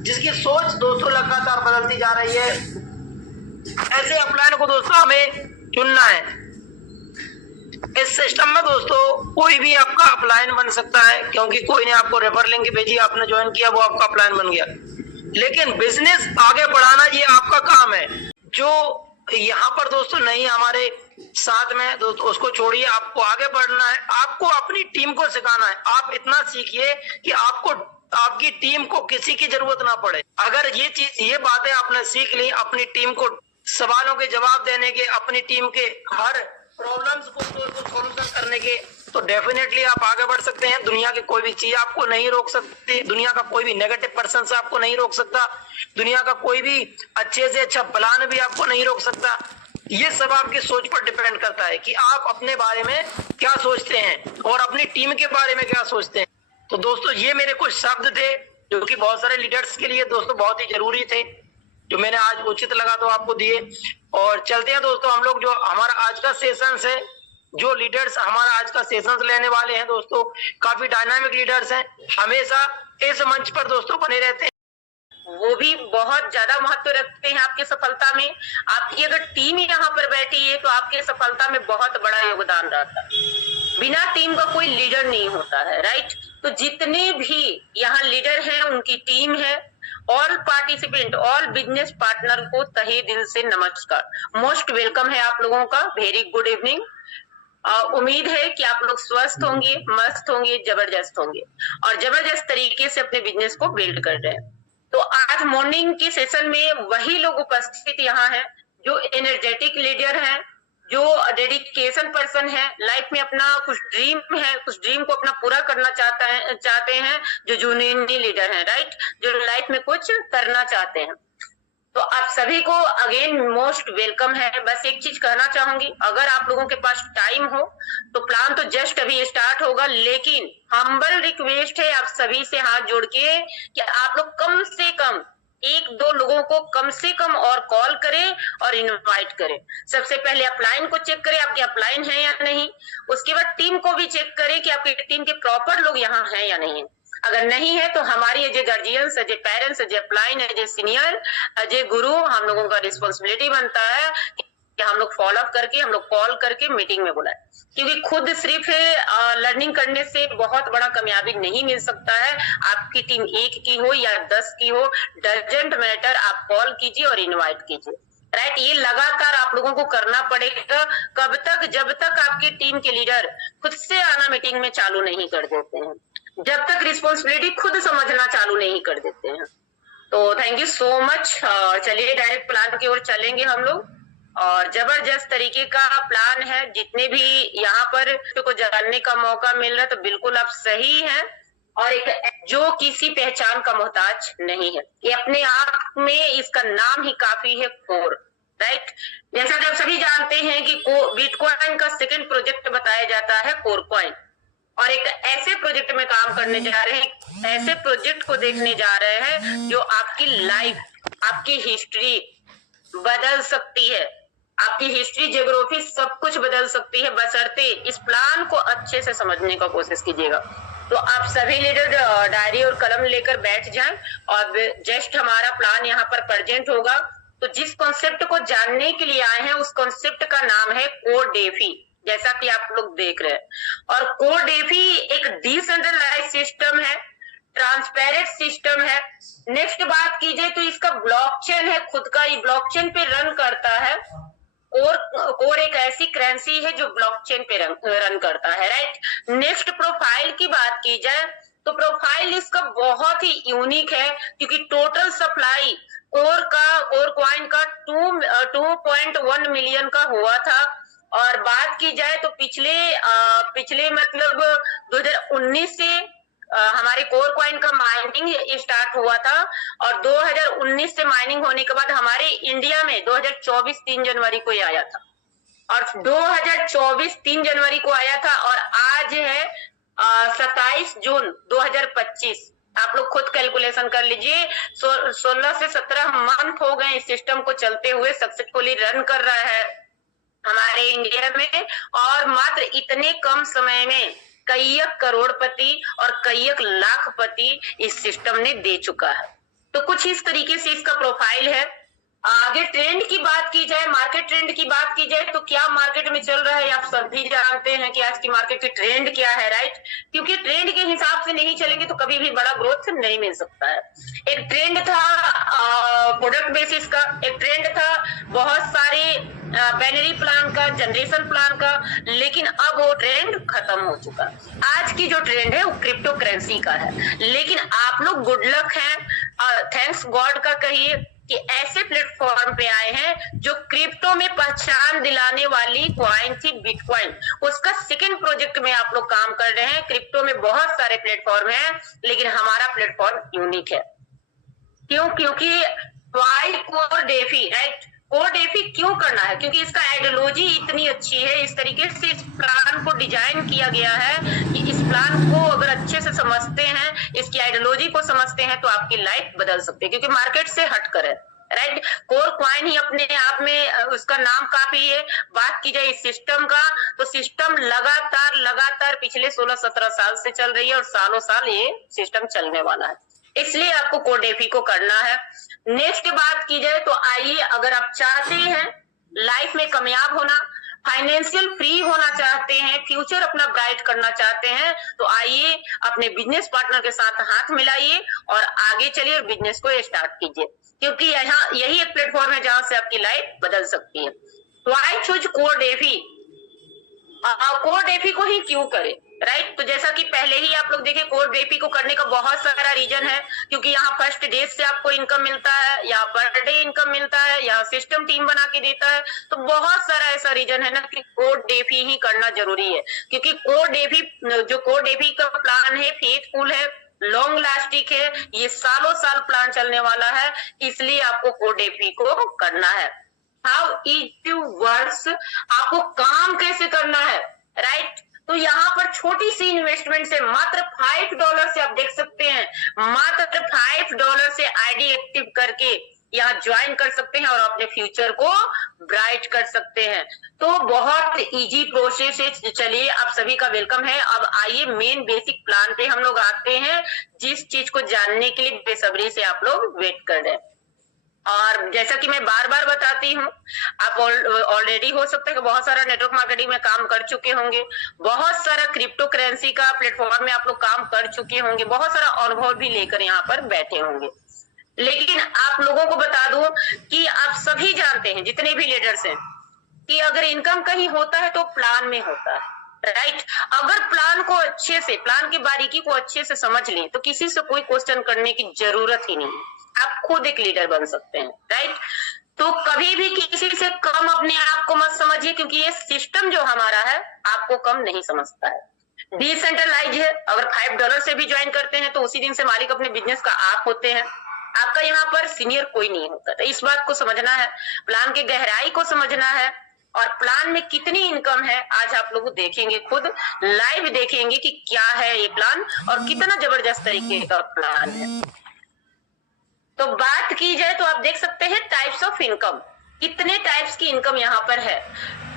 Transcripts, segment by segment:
जिसकी सोच दोस्तों लगातार बदलती जा रही है। ऐसे अपलाइन को दोस्तों हमें चुनना है। इस सिस्टम में दोस्तों कोई भी आपका अपलाइन बन सकता है, क्योंकि कोई ने आपको रेफर लिंक भेजी, आपने ज्वाइन किया, वो आपका अपलाइन बन गया। लेकिन बिजनेस आगे बढ़ाना ये आपका काम है। जो यहाँ पर दोस्तों नहीं हमारे साथ में दोस्तों, उसको छोड़िए, आपको आगे बढ़ना है, आपको अपनी टीम को सिखाना है। आप इतना सीखिए कि आपको आपकी टीम को किसी की जरूरत ना पड़े। अगर ये बातें आपने सीख ली, अपनी टीम को सवालों के जवाब देने के, अपनी टीम के हर प्रॉब्लम्स को सॉल्यूशन करने के, तो डेफिनेटली आप आगे बढ़ सकते हैं। दुनिया की कोई भी चीज आपको नहीं रोक सकती, दुनिया का कोई भी नेगेटिव पर्सन से आपको नहीं रोक सकता, दुनिया का कोई भी अच्छे से अच्छा प्लान भी आपको नहीं रोक सकता। ये सब आपकी सोच पर डिपेंड करता है कि आप अपने बारे में क्या सोचते हैं और अपनी टीम के बारे में क्या सोचते हैं। तो दोस्तों ये मेरे कुछ शब्द थे जो कि बहुत सारे लीडर्स के लिए दोस्तों बहुत ही जरूरी थे, जो मैंने आज उचित लगा तो आपको दिए। और चलते हैं दोस्तों हम लोग, जो हमारा आज का सेशन है, जो लीडर्स हमारा आज का सेशन लेने वाले हैं दोस्तों, काफी डायनामिक लीडर्स हैं, हमेशा इस मंच पर दोस्तों बने रहते हैं। वो भी बहुत ज्यादा महत्व रखते हैं आपकी सफलता में। आपकी अगर टीम यहाँ पर बैठी है तो आपकी सफलता में बहुत बड़ा योगदान रहता है। बिना टीम का कोई लीडर नहीं होता है, राइट। तो जितने भी यहाँ लीडर हैं उनकी टीम है, all participant, all business partner को तहे दिल से नमस्कार, मोस्ट वेलकम है आप लोगों का। Very good evening. उम्मीद है कि आप लोग स्वस्थ होंगे, मस्त होंगे, जबरदस्त होंगे और जबरदस्त तरीके से अपने बिजनेस को बिल्ड कर रहे हैं। तो आज मॉर्निंग के सेशन में वही लोग उपस्थित यहाँ हैं जो एनर्जेटिक लीडर हैं, जो डेडिकेशन पर्सन है, लाइफ में अपना कुछ ड्रीम है, कुछ ड्रीम को अपना पूरा करना चाहते हैं, जो जूनियर लीडर हैं, राइट, जो लाइफ में कुछ करना चाहते हैं। तो आप सभी को अगेन मोस्ट वेलकम है। बस एक चीज कहना चाहूंगी, अगर आप लोगों के पास टाइम हो तो प्लान तो जस्ट अभी स्टार्ट होगा, लेकिन हम्बल रिक्वेस्ट है आप सभी से हाथ जोड़ के कि आप लोग कम से कम एक दो लोगों को कम से कम और कॉल करें और इनवाइट करें। सबसे पहले अपलाइन को चेक करें आपकी अपलाइन है या नहीं, उसके बाद टीम को भी चेक करें कि आपकी टीम के प्रॉपर लोग यहाँ हैं या नहीं। अगर नहीं है तो हमारी as a guardians, as a parents, as a upline, as a senior, as a guru, हम लोगों का रिस्पॉन्सिबिलिटी बनता है कि हम लोग फॉलो अप करके, हम लोग कॉल करके मीटिंग में बुलाए, क्योंकि खुद सिर्फ लर्निंग करने से बहुत बड़ा कामयाबी नहीं मिल सकता है। आपकी टीम 1 की हो या 10 की हो, डजंट मैटर, आप कॉल कीजिए और इनवाइट कीजिए, राइट। ये लगातार आप लोगों को करना पड़ेगा। कब तक? जब तक आपकी टीम के लीडर खुद से आना मीटिंग में चालू नहीं कर देते हैं, जब तक रिस्पॉन्सिबिलिटी खुद समझना चालू नहीं कर देते हैं। तो थैंक यू सो मच। चलिए डायरेक्ट प्लान की ओर चलेंगे हम लोग, और जबरदस्त तरीके का प्लान है। जितने भी यहाँ पर को जानने का मौका मिल रहा है तो बिल्कुल आप सही हैं, और एक जो किसी पहचान का मोहताज नहीं है, ये अपने आप में इसका नाम ही काफी है, कोर, राइट। जैसा कि आप सभी जानते हैं कि बिटकॉइन का सेकंड प्रोजेक्ट बताया जाता है कोर कॉइन, और एक ऐसे प्रोजेक्ट में काम करने जा रहे हैं, ऐसे प्रोजेक्ट को देखने जा रहे हैं जो आपकी लाइफ, आपकी हिस्ट्री बदल सकती है, आपकी हिस्ट्री, ज्योग्राफी सब कुछ बदल सकती है, बशर्ते इस प्लान को अच्छे से समझने का कोशिश कीजिएगा। तो आप सभी लीडर डायरी और कलम लेकर बैठ जाएं, और जस्ट हमारा प्लान यहाँ पर प्रेजेंट होगा। तो जिस कॉन्सेप्ट को जानने के लिए आए हैं उस कॉन्सेप्ट का नाम है कोर डेफी, जैसा कि आप लोग देख रहे हैं। और कोर डेफी एक डिसेंट्रलाइज्ड सिस्टम है, ट्रांसपेरेंट सिस्टम है। नेक्स्ट बात की जाए तो इसका ब्लॉकचेन है, खुद का ये ब्लॉकचेन पे रन करता है। कोर एक ऐसी करेंसी है जो ब्लॉकचेन पे रन करता है, राइट। नेक्स्ट प्रोफाइल की बात की जाए तो प्रोफाइल इसका बहुत ही यूनिक है, क्योंकि टोटल सप्लाई कोर कॉइन का 2.1 मिलियन का हुआ था। और बात की जाए तो पिछले मतलब 2019 से हमारे कोर कॉइन का माइनिंग स्टार्ट हुआ था, और 2019 से माइनिंग होने के बाद हमारे इंडिया में 2024 3 जनवरी को ही आया था, और 2024 3 जनवरी को आया था, और आज है 27 जून 2025। आप लोग खुद कैलकुलेशन कर लीजिए, 16 से 17 मंथ हो गए इस सिस्टम को चलते हुए, सक्सेसफुली रन कर रहा है हमारे इंडिया में, और मात्र इतने कम समय में कई करोड़पति और कई लाखपति इस सिस्टम ने दे चुका है। तो कुछ इस तरीके से इसका प्रोफाइल है। आगे ट्रेंड की बात की जाए, मार्केट ट्रेंड की बात की जाए, तो क्या मार्केट में चल रहा है आप सभी जानते हैं कि आज की मार्केट की ट्रेंड क्या है, राइट। क्योंकि ट्रेंड के हिसाब से नहीं चलेंगे तो कभी भी बड़ा ग्रोथ नहीं मिल सकता है। एक ट्रेंड था प्रोडक्ट बेसिस का, एक ट्रेंड था बहुत सारे बाइनरी प्लान का, जनरेशन प्लान का, लेकिन अब वो ट्रेंड खत्म हो चुका। आज की जो ट्रेंड है वो क्रिप्टो करेंसी का है। लेकिन आप लोग गुड लक हैं, थैंक्स गॉड का कहिए कि ऐसे प्लेटफॉर्म पे आए हैं जो क्रिप्टो में पहचान दिलाने वाली कॉइन थी बिटकॉइन, उसका सेकंड प्रोजेक्ट में आप लोग काम कर रहे हैं। क्रिप्टो में बहुत सारे प्लेटफॉर्म हैं, लेकिन हमारा प्लेटफॉर्म यूनिक है। क्यों? क्योंकि वाई कोर डेफी, राइट। कोर डेफी क्यों करना है? क्योंकि इसका आइडियोलॉजी इतनी अच्छी है, इस तरीके से इस प्लान को डिजाइन किया गया है कि इस प्लान को अगर अच्छे से समझते हैं, इसकी आइडियोलॉजी को समझते हैं, तो आपकी लाइफ बदल सकती है, क्योंकि मार्केट से हटकर है, राइट। कोर क्वाइन ही अपने आप में उसका नाम काफी है। बात की जाए इस सिस्टम का, तो सिस्टम लगातार पिछले 16-17 साल से चल रही है और सालों साल ये सिस्टम चलने वाला है, इसलिए आपको कोर डेफी को करना है। नेक्स्ट बात की जाए तो आइए, अगर आप चाहते हैं लाइफ में कामयाब होना, फाइनेंशियल फ्री होना चाहते हैं, फ्यूचर अपना ब्राइट करना चाहते हैं, तो आइए अपने बिजनेस पार्टनर के साथ हाथ मिलाइए और आगे चलिए और बिजनेस को स्टार्ट कीजिए, क्योंकि यहाँ यही एक प्लेटफॉर्म है जहां से आपकी लाइफ बदल सकती है। तो I choose core DeFi. Core DeFi को ही क्यों करें, राइट। तो जैसा कि पहले ही आप लोग देखें, कोर डेफी को करने का बहुत सारा रीजन है, क्योंकि यहाँ फर्स्ट डे से आपको इनकम मिलता है, यहाँ पर डे इनकम मिलता है, यहाँ सिस्टम टीम बना के देता है। तो बहुत सारा ऐसा रीजन है ना कि कोर डेफी ही करना जरूरी है, क्योंकि कोर डेफी का प्लान है फेथफुल है, लॉन्ग लास्टिक है, ये सालों साल प्लान चलने वाला है, इसलिए आपको कोर डेफी को करना है। हाउ इट वर्क्स, आपको काम कैसे करना है, राइट। तो यहाँ पर छोटी सी इन्वेस्टमेंट से मात्र $5 से आप देख सकते हैं, मात्र $5 से आईडी एक्टिव करके यहाँ ज्वाइन कर सकते हैं और अपने फ्यूचर को ब्राइट कर सकते हैं। तो बहुत इजी प्रोसेस है। चलिए, आप सभी का वेलकम है। अब आइए मेन बेसिक प्लान पे हम लोग आते हैं, जिस चीज को जानने के लिए बेसब्री से आप लोग वेट कर रहे हैं। और जैसा कि मैं बार बार बताती हूँ, आप ऑलरेडी हो सकता है कि बहुत सारा नेटवर्क मार्केटिंग में काम कर चुके होंगे, बहुत सारा क्रिप्टो करेंसी का प्लेटफॉर्म में आप लोग काम कर चुके होंगे, बहुत सारा अनुभव भी लेकर यहाँ पर बैठे होंगे। लेकिन आप लोगों को बता दूं कि आप सभी जानते हैं, जितने भी लीडर्स हैं, कि अगर इनकम कहीं होता है तो प्लान में होता है, राइट। अगर प्लान को अच्छे से, प्लान की बारीकी को अच्छे से समझ लें, तो किसी से कोई क्वेश्चन करने की जरूरत ही नहीं, आप खुद एक लीडर बन सकते हैं, राइट। तो कभी भी किसी से कम अपने आप को मत समझिए, क्योंकि ये सिस्टम जो हमारा है आपको कम नहीं समझता है, डिसेंट्रलाइज है। अगर $5 से भी ज्वाइन करते हैं तो उसी दिन से मालिक अपने बिजनेस का आप होते हैं, आपका यहाँ पर सीनियर कोई नहीं होता। तो इस बात को समझना है, प्लान की गहराई को समझना है, और प्लान में कितनी इनकम है आज आप लोग देखेंगे, खुद लाइव देखेंगे कि क्या है ये प्लान और कितना जबरदस्त तरीके का प्लान है। तो बात की जाए तो आप देख सकते हैं टाइप्स ऑफ इनकम, कितने टाइप्स की इनकम यहाँ पर है।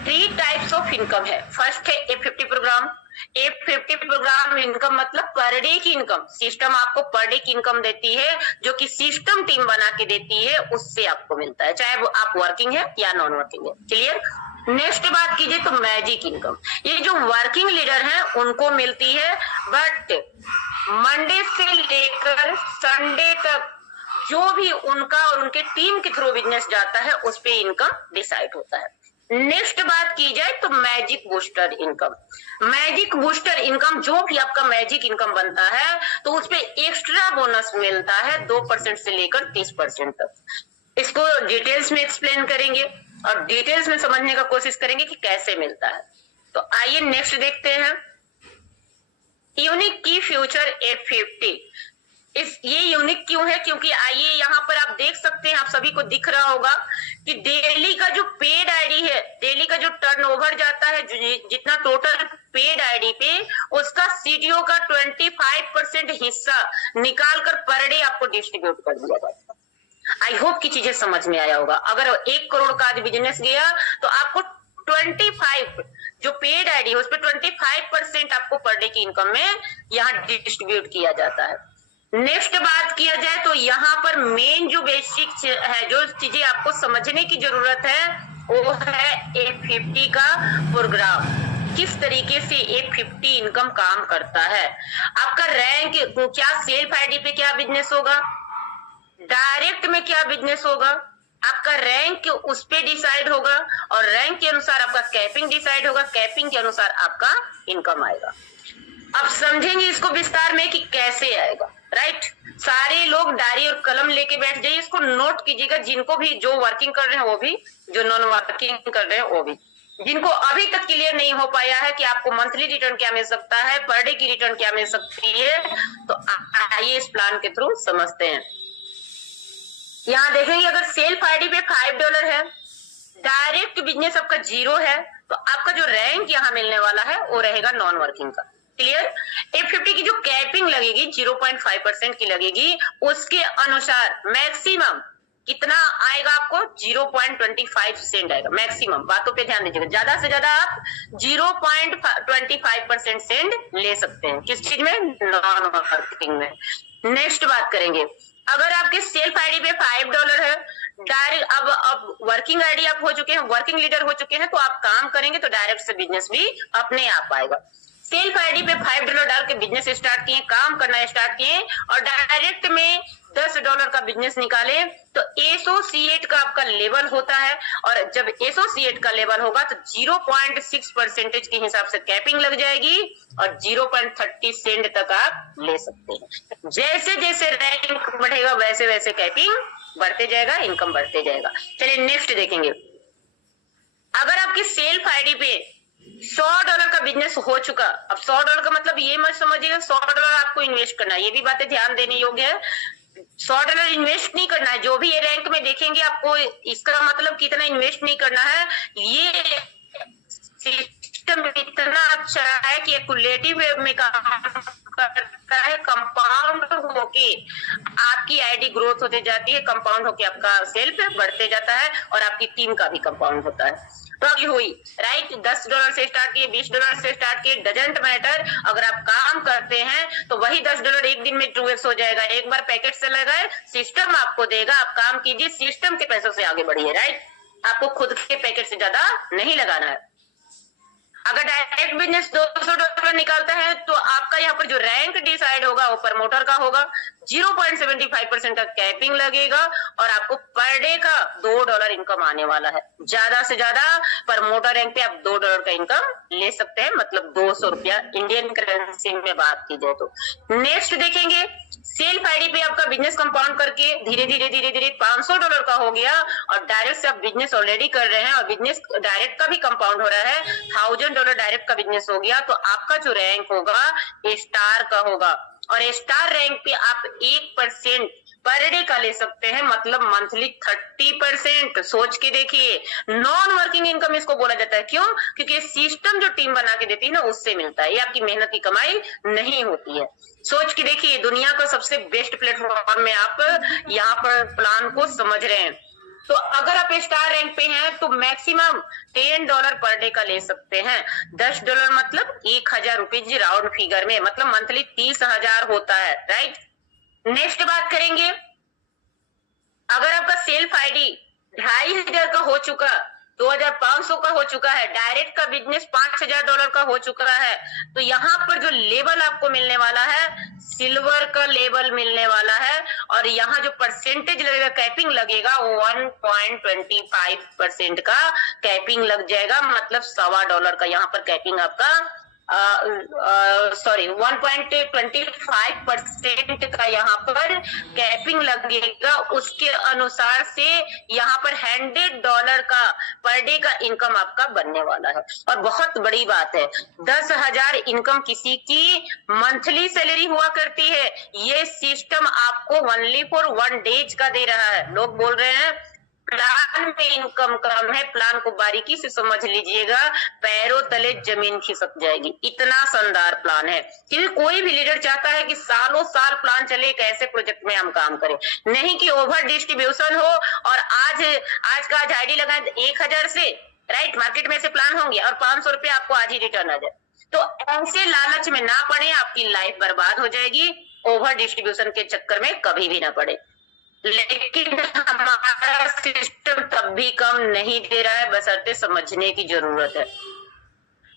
3 टाइप्स ऑफ इनकम है। फर्स्ट है F50 programme. F50 programme income मतलब पर डे की इनकम, सिस्टम आपको पर डे की इनकम देती है, जो कि सिस्टम टीम बना के देती है, उससे आपको मिलता है, चाहे वो आप वर्किंग है या नॉन वर्किंग है। क्लियर। नेक्स्ट बात कीजिए तो मैजिक इनकम, ये जो वर्किंग लीडर हैं उनको मिलती है, बट मंडे से लेकर संडे तक जो भी उनका और उनके टीम के थ्रू बिजनेस जाता है उस पे इनकम डिसाइड होता है। नेक्स्ट बात की जाए तो magic booster income. Magic booster income, जो भी आपका मैजिक इनकम बनता है तो उस पे एक्स्ट्रा बोनस मिलता है 2% से लेकर 30% तक। इसको डिटेल्स में एक्सप्लेन करेंगे और डिटेल्स में समझने का कोशिश करेंगे कि कैसे मिलता है। तो आइए नेक्स्ट देखते हैं, यूनिक की फ्यूचर F50। ये यूनिक क्यों है? क्योंकि आइए यहाँ पर आप देख सकते हैं, आप सभी को दिख रहा होगा कि डेली का जो पेड आईडी है, डेली का जो टर्नओवर जाता है, जितना टोटल पेड आईडी पे, उसका सीटीओ का 25% हिस्सा निकालकर पर डे आपको डिस्ट्रीब्यूट कर दिया जाता है। आई होप की चीजें समझ में आया होगा। अगर 1 करोड़ का आज बिजनेस गया तो आपको 25 जो पेड आईडी है उस पर 25% आपको पर डे की इनकम में यहाँ डिस्ट्रीब्यूट किया जाता है। नेक्स्ट बात किया जाए तो यहाँ पर मेन जो बेसिक है, जो चीजें आपको समझने की जरूरत है, वो है F50 का प्रोग्राम। किस तरीके से F50 इनकम काम करता है। आपका रैंक क्या सेल्फ आईडी पे क्या बिजनेस होगा, डायरेक्ट में क्या बिजनेस होगा, आपका रैंक उस पे डिसाइड होगा और रैंक के अनुसार आपका कैपिंग डिसाइड होगा, कैपिंग के अनुसार आपका इनकम आएगा। अब समझेंगे इसको विस्तार में कि कैसे आएगा, राइट। सारे लोग डायरी और कलम लेके बैठ जाइए, इसको नोट कीजिएगा। जिनको भी जो वर्किंग कर रहे हैं वो भी, जो नॉन वर्किंग कर रहे हैं वो भी, जिनको अभी तक क्लियर नहीं हो पाया है कि आपको मंथली रिटर्न क्या मिल सकता है, पर डे की रिटर्न क्या मिल सकती है, तो आइए इस प्लान के थ्रू समझते हैं। यहाँ देखेंगे अगर सेल्फ आईडी पे $5 है, डायरेक्ट बिजनेस आपका 0 है, तो आपका जो रैंक यहाँ मिलने वाला है वो रहेगा नॉन वर्किंग का। क्लियर। F50 की जो कैपिंग लगेगी 0.5% की लगेगी, उसके अनुसार मैक्सिमम कितना आएगा आपको, 0.25 सेंट आएगा मैक्सिमम। बातों पे ध्यान दीजिएगा, ज्यादा से ज्यादा आप 0.25% सेंट ले सकते हैं। किस चीज में, नॉन वर्किंग में। नेक्स्ट बात करेंगे, अगर आपके सेल्फ आईडी पे $5 है, डायरेक्ट अब वर्किंग आईडी आप हो चुके हैं, वर्किंग लीडर हो चुके हैं, तो आप काम करेंगे तो डायरेक्ट से बिजनेस भी अपने आप आएगा। सेल्फ आईडी पे $5 डाल के बिजनेस स्टार्ट किए, काम करना स्टार्ट किए और डायरेक्ट में $10 का बिजनेस निकाले, तो एसोसिएट का आपका लेवल होता है, और जब एसोसिएट का लेवल होगा तो 0.6% के हिसाब से कैपिंग लग जाएगी और 0.30 सेंट तक आप ले सकते हैं। जैसे जैसे रैंक बढ़ेगा वैसे वैसे कैपिंग बढ़ते जाएगा, इनकम बढ़ते जाएगा। चलिए नेक्स्ट देखेंगे, अगर आपकी सेल्फ आईडी पे $100 का बिजनेस हो चुका, अब $100 का मतलब ये मत समझिएगा $100 आपको इन्वेस्ट करना है, ये भी बातें ध्यान देने योग्य है। $100 इन्वेस्ट नहीं करना है, जो भी ये रैंक में देखेंगे आपको इसका मतलब कितना इन्वेस्ट नहीं करना है। ये सिस्टम इतना अच्छा है कि एक्युलेटिव वे में काम करता है, कंपाउंड होके आपकी आईडी ग्रोथ होते जाती है, कंपाउंड होके आपका सेल्फ बढ़ते जाता है और आपकी टीम का भी कंपाउंड होता है। तो अभी हुई, राइट। $10 से स्टार्ट किए, $20 से स्टार्ट किए, डजंट मैटर। अगर आप काम करते हैं तो वही $10 एक दिन में 2x हो जाएगा। एक बार पैकेट से लगाए, सिस्टम आपको देगा, आप काम कीजिए, सिस्टम के पैसों से आगे बढ़िए, राइट। आपको खुद के पैकेट से ज्यादा नहीं लगाना है। अगर डायरेक्ट बिजनेस $200 निकालता है तो आपका यहाँ पर जो रैंक डिसाइड होगा वो प्रमोटर का होगा, 0.75% का कैपिंग लगेगा और आपको पर डे का $2 इनकम आने वाला है। ज्यादा से ज्यादा प्रमोटर रैंक पे आप $2 का इनकम ले सकते हैं, मतलब ₹200 इंडियन करेंसी में बात की जाए तो। नेक्स्ट देखेंगे, सेल्फ आईडी पे आपका बिजनेस कंपाउंड करके धीरे धीरे $500 का हो गया और डायरेक्ट से आप बिजनेस ऑलरेडी कर रहे हैं और बिजनेस डायरेक्ट का भी कंपाउंड हो रहा है, $1000 डायरेक्ट का बिजनेस हो गया, तो आपका जो रैंक होगा स्टार का होगा और स्टार रैंक पे आप 1% पर डे का ले सकते हैं, मतलब मंथली 30%। सोच के देखिए, नॉन वर्किंग इनकम इसको बोला जाता है। क्यों? क्योंकि सिस्टम जो टीम बना के देती है ना, उससे मिलता है, ये आपकी मेहनत की कमाई नहीं होती है। सोच के देखिए, दुनिया का सबसे बेस्ट प्लेटफॉर्म में आप यहाँ पर प्लान को समझ रहे हैं। तो अगर आप स्टार रैंक पे हैं तो मैक्सिमम $10 पर डे का ले सकते हैं। $10 मतलब 1000 रुपीज राउंड फिगर में, मतलब मंथली 30,000 होता है, राइट। नेक्स्ट बात करेंगे, अगर आपका सेल्फ आईडी 2500 का हो चुका, 2500 का हो चुका है, डायरेक्ट का बिजनेस $5000 का हो चुका है, तो यहाँ पर जो लेवल आपको मिलने वाला है, सिल्वर का लेवल मिलने वाला है और यहाँ जो परसेंटेज लगेगा, कैपिंग लगेगा, 1.25% का कैपिंग लग जाएगा, मतलब $1.25 का यहाँ पर कैपिंग आपका 1.25% का यहाँ पर कैपिंग लगेगा। उसके अनुसार से यहाँ पर $100 का पर डे का इनकम आपका बनने वाला है। और बहुत बड़ी बात है, 10,000 इनकम किसी की मंथली सैलरी हुआ करती है, ये सिस्टम आपको ओनली फॉर 1 डेज का दे रहा है। लोग बोल रहे हैं प्लान में इनकम कम है, प्लान को बारीकी से समझ लीजिएगा, पैरों तले जमीन खिसक जाएगी, इतना शानदार प्लान है। क्योंकि कोई भी लीडर चाहता है कि सालों साल प्लान चले, एक ऐसे प्रोजेक्ट में हम काम करें, नहीं कि ओवर डिस्ट्रीब्यूशन हो और आज का आईडी लगाए 1000 से, राइट, मार्केट में से प्लान होंगे और ₹500 आपको आज ही रिटर्न आ जाए। तो ऐसे लालच में ना पड़े, आपकी लाइफ बर्बाद हो जाएगी। ओवर डिस्ट्रीब्यूशन के चक्कर में कभी भी ना पड़े। लेकिन हमारा सिस्टम तब भी कम नहीं दे रहा है, बशर्ते समझने की जरूरत है।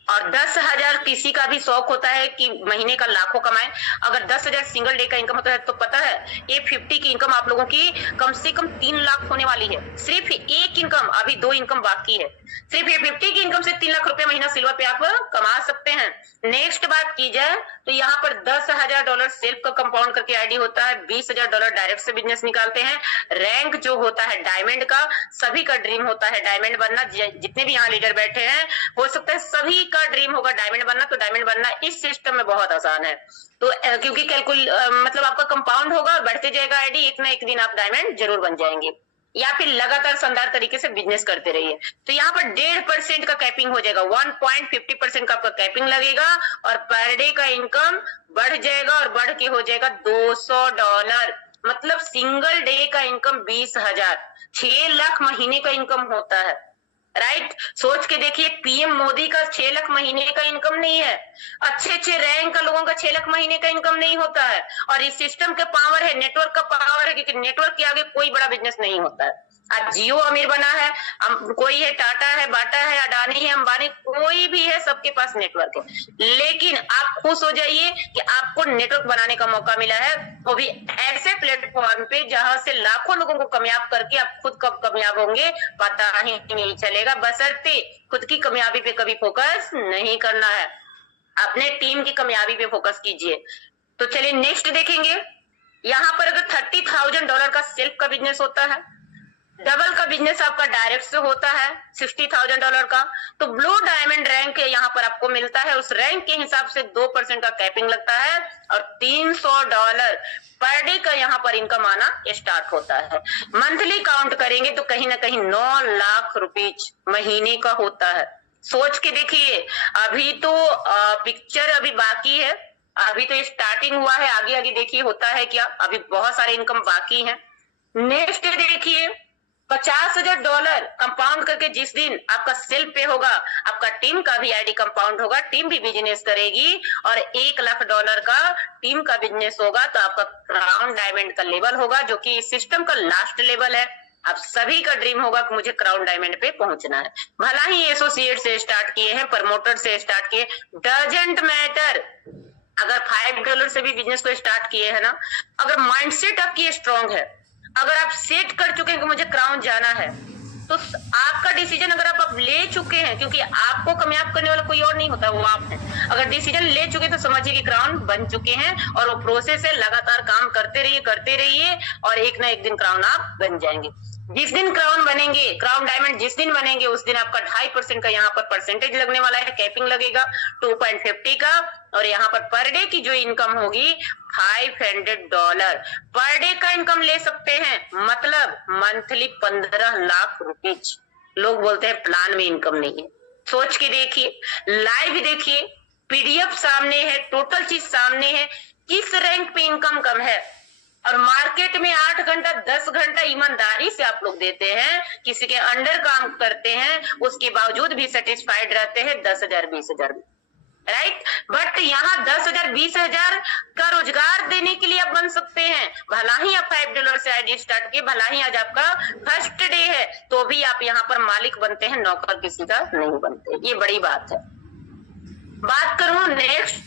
और 10,000 किसी का भी शौक होता है कि महीने का लाखों कमाए। अगर 10,000 सिंगल डे का इनकम होता है तो पता है ये 50 की इनकम आप लोगों की कम से कम 3 लाख होने वाली है। सिर्फ एक इनकम, अभी 2 इनकम बाकी है। सिर्फ ये 50 की इनकम से 3 लाख रुपए महीना सिल्वर पे आप कमा सकते हैं। नेक्स्ट बात की जाए तो यहाँ पर $10,000 सेल्फ का कंपाउंड करके आईडी होता है, $20,000 डायरेक्ट से बिजनेस निकालते हैं। रैंक जो होता है डायमंड का, सभी का ड्रीम होता है डायमंड बनना। जितने भी यहाँ लीडर बैठे हैं हो सकता है सभी का ड्रीम होगा डायमंड बनना। तो डायमंड बनना इस सिस्टम में बहुत आसान है। तो क्योंकि मतलब आपका कंपाउंड होगा और बढ़ते जाएगा आईडी, एक ना एक दिन आप डायमंड जरूर बन जाएंगे। या फिर लगातार शानदार तरीके से बिजनेस करते रहिए। तो यहाँ पर 1.5% का कैपिंग हो जाएगा, 1.50% का आपका कैपिंग लगेगा और पर डे का इनकम बढ़ जाएगा और बढ़ के हो जाएगा $200। मतलब सिंगल डे का इनकम 20,000, 6 लाख महीने का इनकम होता है। राइट, सोच के देखिए, पीएम मोदी का 6 लाख महीने का इनकम नहीं है, अच्छे रैंक का लोगों का 6 लाख महीने का इनकम नहीं होता है। और इस सिस्टम का पावर है, नेटवर्क का पावर है, क्योंकि नेटवर्क के आगे कोई बड़ा बिजनेस नहीं होता है। आज जियो अमीर बना है, कोई है टाटा है, बाटा है, अडानी है, अंबानी, कोई भी है, सबके पास नेटवर्क है। लेकिन आप खुश हो जाइए कि आपको नेटवर्क बनाने का मौका मिला है, वो भी ऐसे प्लेटफॉर्म पे जहां से लाखों लोगों को कामयाब करके आप खुद कब कामयाब होंगे पता ही नहीं चलेगा। बशर्ते खुद की कामयाबी पे कभी फोकस नहीं करना है, अपने टीम की कामयाबी पे फोकस कीजिए। तो चलिए नेक्स्ट देखेंगे। यहाँ पर अगर $30,000 का सेल्फ का बिजनेस होता है, डबल का बिजनेस आपका डायरेक्ट से होता है $60,000 का, तो ब्लू डायमंड रैंक यहाँ पर आपको मिलता है। उस रैंक के हिसाब से 2% का कैपिंग लगता है और $300 पर डे का यहाँ पर इनकम आना स्टार्ट होता है। मंथली काउंट करेंगे तो कहीं ना कहीं 9 लाख रुपीज महीने का होता है। सोच के देखिए, अभी तो पिक्चर अभी बाकी है, अभी तो स्टार्टिंग हुआ है, आगे आगे देखिए होता है क्या, अभी बहुत सारे इनकम बाकी है। नेक्स्ट देखिए, $50,000 कंपाउंड करके जिस दिन आपका सेल्फ पे होगा, आपका टीम का भी आईडी कंपाउंड होगा, टीम भी बिजनेस करेगी और $1 लाख का टीम का बिजनेस होगा, तो आपका क्राउन डायमंड का लेवल होगा, जो कि इस सिस्टम का लास्ट लेवल है। आप सभी का ड्रीम होगा कि मुझे क्राउन डायमंड पे पहुंचना है। भला ही एसोसिएट से स्टार्ट किए हैं, प्रमोटर से स्टार्ट किए, डजंट मैटर। अगर $5 से भी बिजनेस को स्टार्ट किए है ना, अगर माइंडसेट आपकी स्ट्रांग है, अगर आप सेट कर चुके हैं कि मुझे क्राउन जाना है, तो आपका डिसीजन अगर आप ले चुके हैं, क्योंकि आपको कामयाब करने वाला कोई और नहीं होता, वो आप हैं। अगर डिसीजन ले चुके तो समझिए कि क्राउन बन चुके हैं और वो प्रोसेस है, लगातार काम करते रहिए और एक ना एक दिन क्राउन आप बन जाएंगे। जिस दिन क्राउन बनेंगे, क्राउन डायमंड जिस दिन बनेंगे, उस दिन आपका 2.5% का यहाँ पर परसेंटेज लगने वाला है, कैपिंग लगेगा 2.50 का। और यहाँ पर डे की जो इनकम होगी $500 पर डे का इनकम ले सकते हैं, मतलब मंथली 15 लाख रुपीज। लोग बोलते हैं प्लान में इनकम नहीं है, सोच के देखिए, लाइव देखिए, पीडीएफ सामने है, टोटल चीज सामने है, किस रैंक पे इनकम कम है। और मार्केट में 8 घंटा 10 घंटा ईमानदारी से आप लोग देते हैं, किसी के अंडर काम करते हैं, उसके बावजूद भी सेटिस्फाइड रहते हैं 10,000 20,000 में, राइट। बट यहाँ 10,000 20,000 का रोजगार देने के लिए आप बन सकते हैं। भला ही आप $5 से आईडी स्टार्ट किए, भला ही आज आपका फर्स्ट डे है, तो भी आप यहाँ पर मालिक बनते हैं, नौकर किसी का नहीं बनते। ये बड़ी बात है। बात करूं नेक्स्ट,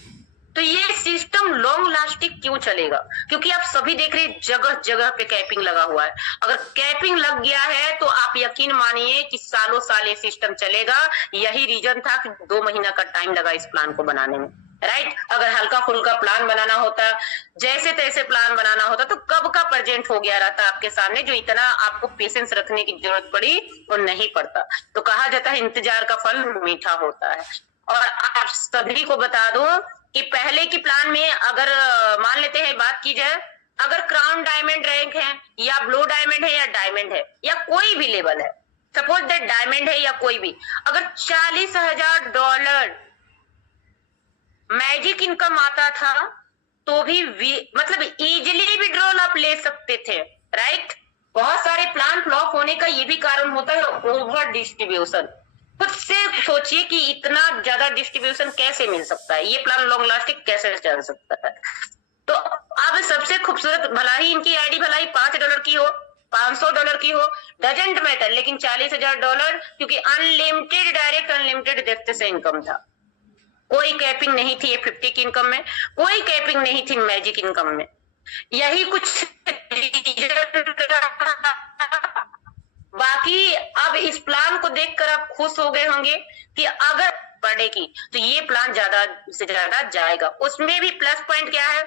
तो ये सिस्टम लॉन्ग लास्टिंग क्यों चलेगा? क्योंकि आप सभी देख रहे हैं जगह जगह पे कैपिंग लगा हुआ है। अगर कैपिंग लग गया है तो आप यकीन मानिए कि सालों साल ये सिस्टम चलेगा। यही रीजन था कि 2 महीना का टाइम लगा इस प्लान को बनाने में, राइट। अगर हल्का फुल्का प्लान बनाना होता, जैसे तैसे प्लान बनाना होता, तो कब का प्रेजेंट हो गया रहता आपके सामने। जो इतना आपको पेशेंस रखने की जरूरत पड़ी वो नहीं पड़ता। तो कहा जाता है इंतजार का फल मीठा होता है। और आप सभी को बता दो कि पहले की प्लान में अगर मान लेते हैं, बात की जाए, अगर क्राउन डायमंड रैंक है या ब्लू डायमंड है या डायमंड है या कोई भी लेवल है, सपोज दैट डायमंड है या कोई भी, अगर $40,000 मैजिक इनकम आता था तो भी मतलब इजिली विड्रॉल आप ले सकते थे, राइट। बहुत सारे प्लान फ्लॉप होने का ये भी कारण होता है ओवर डिस्ट्रीब्यूशन। खुद से सोचिए कि इतना ज्यादा डिस्ट्रीब्यूशन कैसे मिल सकता है, ये प्लान लॉन्ग लास्टिंग कैसे चल सकता है। तो अब सबसे खूबसूरत, भला ही इनकी आईडी भला ही $5 की हो, $500 की हो, डजेंट मैटर, लेकिन $40,000, क्योंकि अनलिमिटेड, डायरेक्ट अनलिमिटेड देखते से इनकम था। कोई कैपिंग नहीं थी F50 की इनकम में, कोई कैपिंग नहीं थी मैजिक इनकम में। यही कुछ बाकी अब इस प्लान को देखकर आप खुश हो गए होंगे कि अगर बढ़ेगी तो ये प्लान ज्यादा से ज्यादा जाएगा। उसमें भी प्लस पॉइंट क्या है,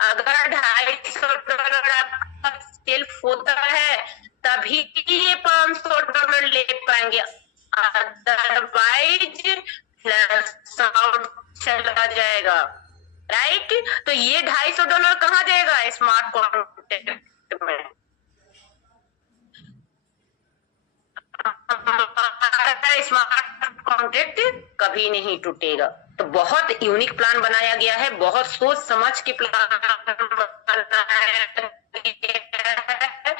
अगर $250 आपका सेल्फ होता है तभी ये $500 ले पाएंगे, अदरवाइज फ्लैश आउट चला जाएगा, राइट। तो ये $250 कहाँ जाएगा, स्मार्ट कॉन्ट्रैक्ट में। स्मार्ट कॉन्ट्रैक्ट कभी नहीं टूटेगा। तो बहुत यूनिक प्लान बनाया गया है, बहुत सोच समझ के प्लान बनाया गया है,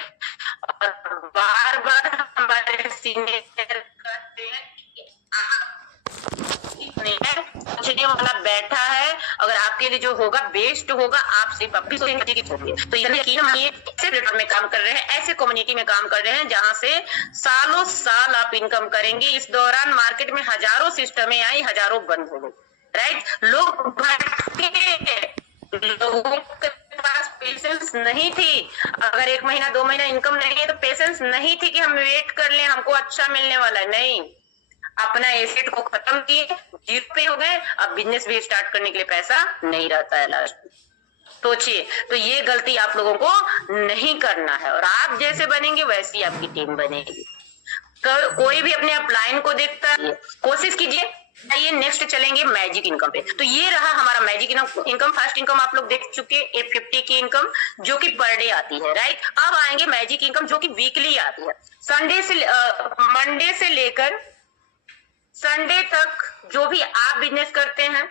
और बार बार हमारे सीनियर कहते हैं कि आप सोचने वाला बैठा है, अगर आपके लिए जो होगा बेस्ट होगा, आप सिर्फ अपनी सोचेंगे कि छोड़िए। तो यकीन मानिए ऐसे प्लेटफॉर्म में काम कर रहे हैं, ऐसे कम्युनिटी में काम कर रहे हैं जहां से सालों साल आप इनकम करेंगे। इस दौरान मार्केट में हजारों सिस्टमें आई, हजारों बंद हो गई, राइट। लोगों के पास पेशेंस नहीं थी, अगर 1 महीना 2 महीना इनकम नहीं है तो पेशेंस नहीं थी कि हम वेट कर लें, हमको अच्छा मिलने वाला है, नहीं। अपना एसेट को खत्म किए, 0 पे हो गए, अब बिजनेस भी स्टार्ट करने के लिए पैसा नहीं रहता है लास्ट में। सोचिए, तो ये गलती आप लोगों को नहीं करना है, और आप जैसे बनेंगे वैसी आपकी टीम बनेगी। कोई भी अपने अपलाइन को देखता है, कोशिश कीजिए। ये नेक्स्ट चलेंगे मैजिक इनकम पे। तो ये रहा हमारा मैजिक इनकम। फर्स्ट इनकम आप लोग देख चुके, F50 की इनकम जो कि पर डे आती है, राइट। अब आएंगे मैजिक इनकम जो कि वीकली आती है। मंडे से लेकर संडे तक जो भी आप बिजनेस करते हैं,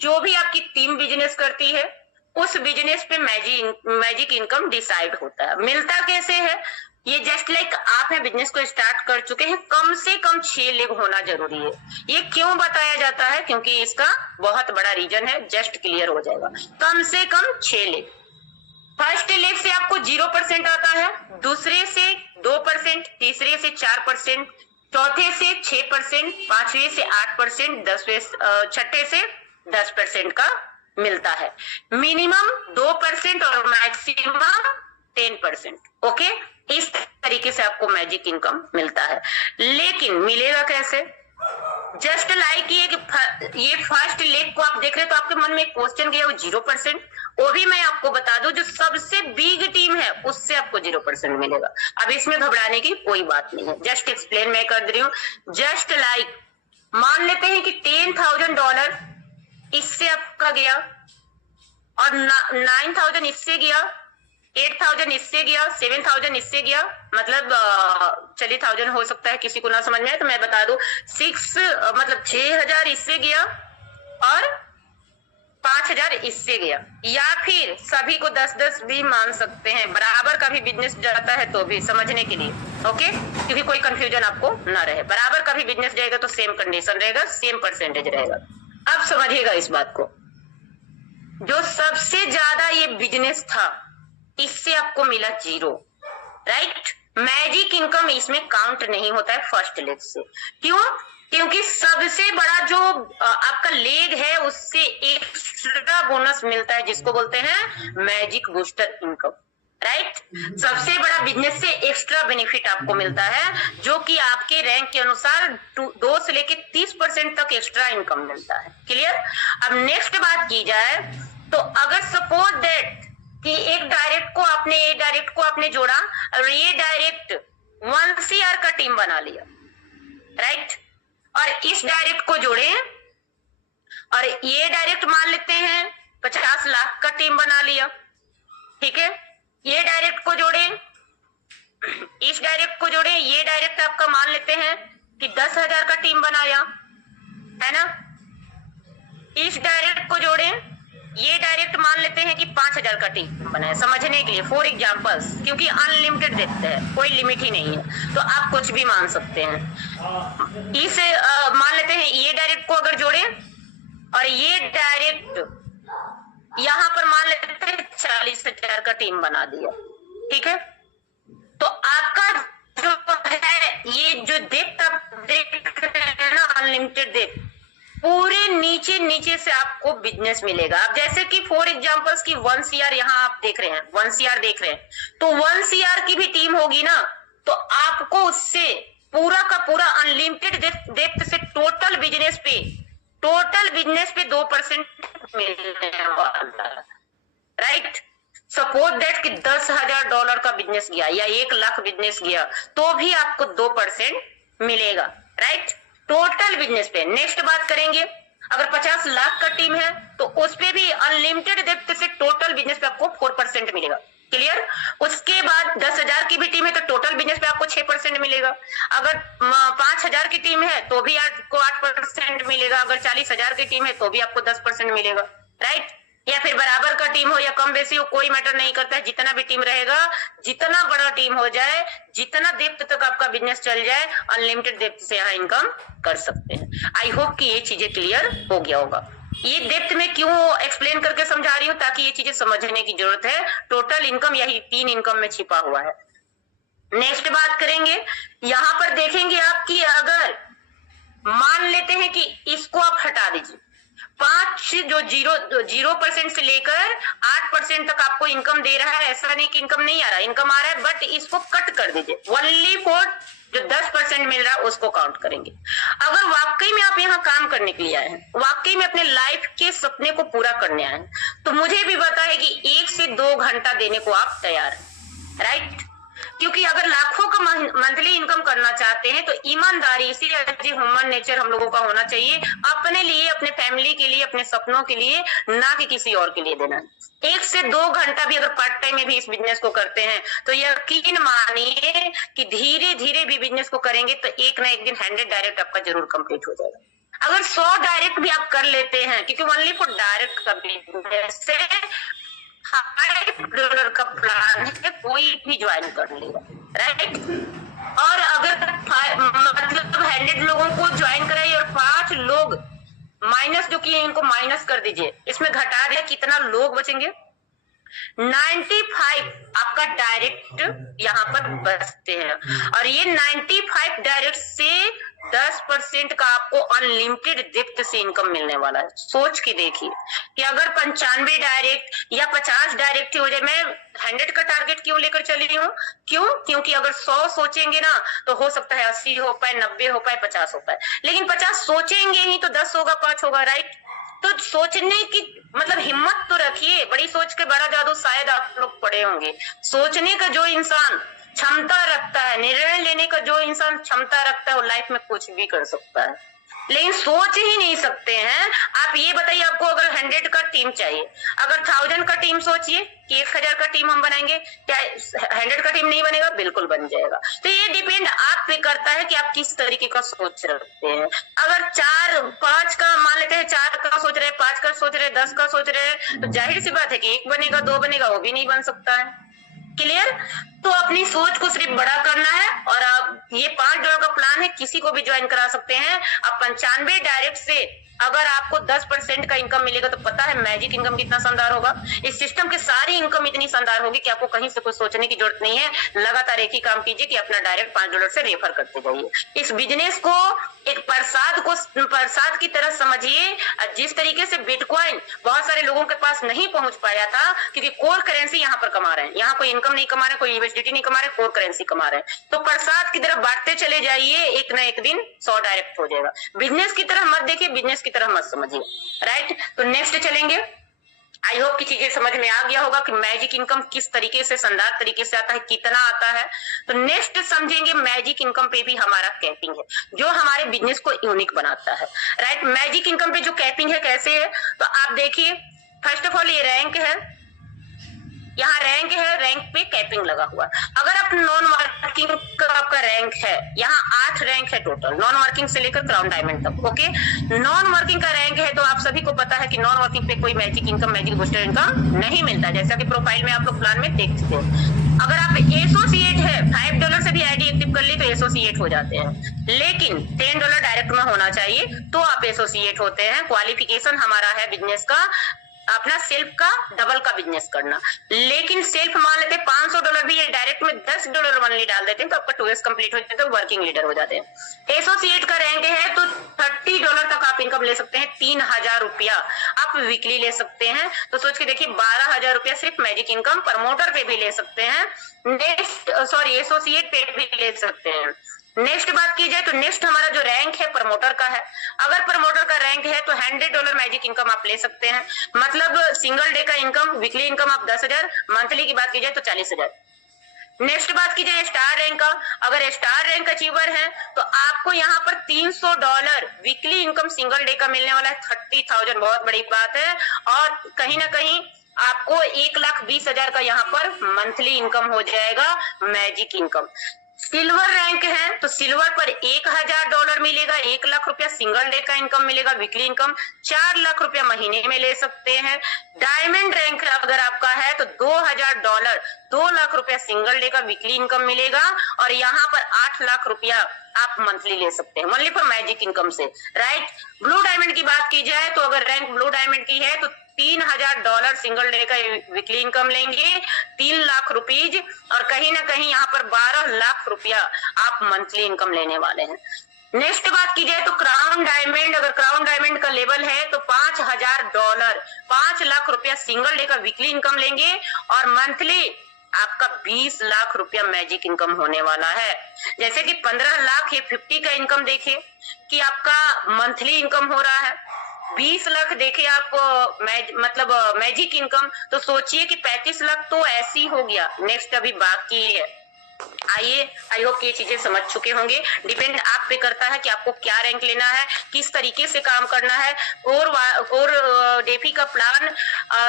जो भी आपकी टीम बिजनेस करती है, उस बिजनेस पे मैजिक इनकम डिसाइड होता है। मिलता कैसे है, ये जस्ट लाइक आप है बिजनेस को स्टार्ट कर चुके हैं, कम से कम 6 लेग होना जरूरी है। ये क्यों बताया जाता है, क्योंकि इसका बहुत बड़ा रीजन है, जस्ट क्लियर हो जाएगा। कम से कम 6 लेग। फर्स्ट लेग से आपको 0% आता है, दूसरे से 2%, तीसरे से 4%, चौथे से 6%, पांचवे से 8%, छठे से 10% का मिलता है। मिनिमम 2% और मैक्सिमम 10%। ओके, इस तरीके से आपको मैजिक इनकम मिलता है। लेकिन मिलेगा कैसे, जस्ट लाइक ये फर्स्ट लेग को आप देख रहे हैं तो आपके मन में एक क्वेश्चन गया, वो 0%। वो भी मैं आपको बता दूं, जो सबसे बिग टीम है उससे आपको 0% मिलेगा। अब इसमें घबराने की कोई बात नहीं है, जस्ट एक्सप्लेन मैं कर रही हूँ। जस्ट लाइक मान लेते हैं कि $10,000 इससे आपका गया, और 9,000 इससे गया, 8,000 इससे गया, 7,000 इससे गया, मतलब चलिए 1,000 हो सकता है किसी को ना समझ में आए तो मैं बता दूं, 6,000 इससे गया और 5,000 इससे गया, या फिर सभी को 10-10 भी मान सकते हैं। बराबर का भी बिजनेस जाता है तो भी समझने के लिए, ओके, क्योंकि कोई कंफ्यूजन आपको ना रहे। बराबर का भी बिजनेस जाएगा तो सेम कंडीशन रहेगा, सेम परसेंटेज रहेगा। अब समझिएगा इस बात को, जो सबसे ज्यादा ये बिजनेस था इससे आपको मिला 0, राइट। मैजिक इनकम इसमें काउंट नहीं होता है फर्स्ट लेग से। क्यों? क्योंकि सबसे बड़ा जो आपका लेग है उससे एक्स्ट्रा बोनस मिलता है, जिसको बोलते हैं मैजिक बूस्टर इनकम, राइट। सबसे बड़ा बिजनेस से एक्स्ट्रा बेनिफिट आपको मिलता है, जो कि आपके रैंक के अनुसार 2 से लेके 30% तक एक्स्ट्रा इनकम मिलता है। क्लियर? अब नेक्स्ट बात की जाए तो अगर सपोज दैट कि एक डायरेक्ट को आपने जोड़ा और ये डायरेक्ट 1 CR का टीम बना लिया, राइट, और इस डायरेक्ट को जोड़े और ये डायरेक्ट मान लेते हैं 50 लाख का टीम बना लिया, ठीक है। ये डायरेक्ट को जोड़े, इस डायरेक्ट को जोड़े, ये डायरेक्ट आपका मान लेते हैं कि 10,000 का टीम बनाया, है ना। इस डायरेक्ट को जोड़े, ये डायरेक्ट मान लेते हैं कि 5,000 का टीम बनाया, समझने के लिए फॉर एग्जांपल्स, क्योंकि अनलिमिटेड देते हैं, कोई लिमिट ही नहीं है, तो आप कुछ भी मान सकते हैं। इसे मान लेते हैं ये डायरेक्ट को अगर जोड़े और ये डायरेक्ट यहाँ पर मान लेते हैं 40,000 का टीम बना दिया, ठीक है। तो आपका जो है ये जो डेप्थ आप देख रहे हैं ना, अनलिमिटेड डेप्थ, पूरे नीचे नीचे से आपको बिजनेस मिलेगा। अब जैसे कि फॉर एग्जांपल्स की 1 CR यहाँ आप देख रहे हैं, 1 CR देख रहे हैं, तो 1 CR की भी टीम होगी ना, तो आपको उससे पूरा का पूरा अनलिमिटेड डेप्थ से टोटल बिजनेस पे 2% मिलने वाला है, राइट। सपोज दैट कि $10,000 का बिजनेस गया या 1 लाख बिजनेस गया, तो भी आपको 2% मिलेगा, राइट, टोटल बिजनेस पे। नेक्स्ट बात करेंगे, अगर 50 लाख का टीम है तो उस पे भी अनलिमिटेड डेप्थ से टोटल बिजनेस पे आपको 4% मिलेगा, क्लियर। उसके बाद 10,000 की भी टीम है तो टोटल बिजनेस पे आपको 6% मिलेगा। अगर 5,000 की टीम है तो भी आपको 8% मिलेगा। अगर 40,000 की टीम है तो भी आपको 10% मिलेगा, राइट। या फिर बराबर का टीम हो या कम बेसी हो, कोई मैटर नहीं करता है, जितना भी टीम रहेगा, जितना बड़ा टीम हो जाए, जितना डेप्थ तक आपका बिजनेस चल जाए, अनलिमिटेड डेप्थ से यहाँ इनकम कर सकते हैं। आई होप कि ये चीजें क्लियर हो गया होगा। ये डेप्थ में क्यों एक्सप्लेन करके समझा रही हूँ, ताकि ये चीजें समझने की जरूरत है। टोटल इनकम यही 3 इनकम में छिपा हुआ है। नेक्स्ट बात करेंगे, यहाँ पर देखेंगे आपकी, अगर मान लेते हैं कि इसको आप हटा दीजिए, 5 जो 0% से लेकर 8% तक आपको इनकम दे रहा है, ऐसा नहीं कि इनकम नहीं आ रहा है, इनकम आ रहा है, बट इसको कट कर दीजिए, ओनली फॉर जो 10% मिल रहा है उसको काउंट करेंगे। अगर वाकई में आप यहाँ काम करने के लिए आए हैं, वाकई में अपने लाइफ के सपने को पूरा करने आए हैं, तो मुझे भी पता है कि 1 से 2 घंटा देने को आप तैयार हैं, राइट। क्योंकि अगर लाखों का मंथली इनकम करना चाहते हैं तो ईमानदारी, इसीलिए ह्यूमन नेचर हम लोगों का होना चाहिए, अपने लिए, अपने फैमिली के लिए, अपने सपनों के लिए, ना कि किसी और के लिए देना। 1 से 2 घंटा भी अगर पार्ट टाइम में भी इस बिजनेस को करते हैं तो यकीन मानिए कि धीरे धीरे भी बिजनेस को करेंगे तो एक ना एक दिन 100 डायरेक्ट आपका जरूर कंप्लीट हो जाएगा। अगर 100 डायरेक्ट भी आप कर लेते हैं, क्योंकि ओनली फॉर डायरेक्ट का बिजनेस से $5 का प्लान है, कोई भी ज्वाइन कर लेगा, राइट। और अगर मतलब 100 लोगों को ज्वाइन कराइए और 5 लोग माइनस जो किए इनको माइनस कर दीजिए, इसमें घटा दिया, कितना लोग बचेंगे? 95 आपका डायरेक्ट यहाँ पर बचते हैं। और ये 95 डायरेक्ट से 10% का आपको अनलिमिटेड डेप्थ से इनकम मिलने वाला है। सोच के देखिए कि अगर 95 डायरेक्ट या 50 डायरेक्ट हो जाए, मैं 100 का टारगेट क्यों लेकर चली हूँ, क्यों? क्योंकि अगर 100 सोचेंगे ना तो हो सकता है 80 हो पाए, 90 हो पाए, 50 हो पाए, लेकिन 50 सोचेंगे ही तो 10 होगा, 5 होगा, राइट। तो सोचने की मतलब हिम्मत तो रखिए, बड़ी सोच के बड़ा जादू शायद आप लोग पढ़े होंगे। सोचने का जो इंसान क्षमता रखता है, निर्णय लेने का जो इंसान क्षमता रखता है, वो लाइफ में कुछ भी कर सकता है, लेकिन सोच ही नहीं सकते हैं। आप ये बताइए, आपको अगर 100 का टीम चाहिए, अगर 1000 का टीम सोचिए कि 1000 का टीम हम बनाएंगे, क्या 100 का टीम नहीं बनेगा? बिल्कुल बन जाएगा। तो ये डिपेंड आप पे करता है कि आप किस तरीके का सोच रखते हैं। अगर 4-5 का मान लेते हैं, 4 का सोच रहे, 5 का सोच रहे, 10 का सोच रहे, तो जाहिर सी बात है कि 1 बनेगा, 2 बनेगा, वो भी नहीं बन सकता है, क्लियर। तो अपनी सोच को सिर्फ बड़ा करना है। और आप ये $5 का प्लान है, किसी को भी ज्वाइन करा सकते हैं। अब 95 डायरेक्ट से अगर आपको 10% का इनकम मिलेगा तो पता है मैजिक इनकम कितना शानदार होगा। इस सिस्टम की सारी इनकम इतनी शानदार होगी कि आपको कहीं से कुछ सोचने की जरूरत नहीं है। लगातार एक ही काम कीजिए कि अपना डायरेक्ट $5 से रेफर करते जाइए। इस बिजनेस को एक प्रसाद की तरह समझिए। जिस तरीके से बिटकॉइन बहुत सारे लोगों के पास नहीं पहुंच पाया था, क्योंकि कोर करेंसी यहाँ पर कमा रहे हैं, यहाँ कोई इनकम नहीं कमा रहे, कोई यूएसडीटी नहीं कमा रहे, कोर करेंसी कमा रहे हैं। तो प्रसाद की तरफ बांटते चले जाइए, एक ना एक दिन 100 डायरेक्ट हो जाएगा। बिजनेस की तरह मत देखिए, बिजनेस की तरह मत समझिए, राइट। तो नेक्स्ट चलेंगे। आई होप की चीजें समझ में आ गया होगा कि मैजिक इनकम किस तरीके से, शानदार तरीके से आता है, कितना आता है। तो नेक्स्ट समझेंगे मैजिक इनकम पे भी हमारा कैपिंग है, जो हमारे बिजनेस को यूनिक बनाता है, राइट। मैजिक इनकम पे जो कैपिंग है कैसे है, तो आप देखिए, फर्स्ट ऑफ ऑल ये रैंक है, यहाँ रैंक है, रैंक पे कैपिंग लगा हुआ। अगर आप नॉन वर्किंग का आपका रैंक है, यहाँ 8 रैंक है टोटल, नॉन वर्किंग से लेकर क्राउन डायमंड तक, ओके। नॉन वर्किंग का रैंक है तो आप सभी को पता है कि नॉन वर्किंग पे कोई magic income, magic booster income नहीं मिलता, जैसा कि प्रोफाइल में आप लोग प्लान में देख सकते हैं। अगर आप एसोसिएट है, $5 से भी आईडी एक्टिव कर ली तो एसोसिएट हो जाते हैं, लेकिन $10 डायरेक्ट में होना चाहिए तो आप एसोसिएट होते हैं। क्वालिफिकेशन हमारा है बिजनेस का अपना सेल्फ का डबल का बिजनेस करना। लेकिन सेल्फ मान लेते $500 भी, ये डायरेक्ट में $10 ओनली डाल देते हैं तो आपका 2 कंप्लीट हो जाता है, तो वर्किंग लीडर हो जाते हैं। एसोसिएट का रैंक है तो $30 तक आप इनकम ले सकते हैं, 3000 रुपया आप वीकली ले सकते हैं। तो सोच के देखिए 12,000 रुपया सिर्फ मैजिक इनकम प्रमोटर पे भी ले सकते हैं, एसोसिएट पे भी ले सकते हैं। नेक्स्ट बात की जाए तो नेक्स्ट हमारा जो रैंक है प्रमोटर का है। अगर प्रमोटर का रैंक है तो $100 मैजिक इनकम आप ले सकते हैं, मतलब सिंगल डे का इनकम, वीकली इनकम आप 10,000, मंथली की बात की जाए तो 40,000। नेक्स्ट बात की जाए स्टार रैंक का, अगर स्टार रैंक अचीवर है तो आपको यहाँ पर $300 वीकली इनकम सिंगल डे का मिलने वाला है, 30,000, बहुत बड़ी बात है। और कहीं ना कहीं आपको 1,20,000 का यहाँ पर मंथली इनकम हो जाएगा मैजिक इनकम। सिल्वर रैंक है तो सिल्वर पर $1,000 मिलेगा, 1 लाख रुपया सिंगल डे का इनकम मिलेगा, वीकली इनकम 4 लाख रुपया महीने में ले सकते हैं। डायमंड रैंक अगर आपका है तो $2,000, 2 लाख रुपया सिंगल डे का वीकली इनकम मिलेगा, और यहाँ पर 8 लाख रुपया आप मंथली ले सकते हैं ओनली फॉर मैजिक इनकम से, राइट। ब्लू डायमंड की बात की जाए तो अगर रैंक ब्लू डायमंड की है तो $3,000 सिंगल डे का वीकली इनकम लेंगे, 3 लाख रुपीज, और कहीं ना कहीं यहाँ पर 12 लाख रुपया आप मंथली इनकम लेने वाले हैं। नेक्स्ट बात की जाए तो क्राउन डायमंड, अगर क्राउन डायमंड का लेवल है तो $5,000, 5 लाख रुपया सिंगल डे का वीकली इनकम लेंगे, और मंथली आपका 20 लाख रुपया मैजिक इनकम होने वाला है। जैसे कि 15 लाख, ये 50 का इनकम देखे कि आपका मंथली इनकम हो रहा है, 20 लाख देखे आप मतलब मैजिक इनकम, तो सोचिए कि 35 लाख तो ऐसी हो गया। नेक्स्ट अभी बाकी है, आइए, आई होप ये चीजें समझ चुके होंगे। डिपेंड आप पे करता है कि आपको क्या रैंक लेना है, किस तरीके से काम करना है। और डेफी का प्लान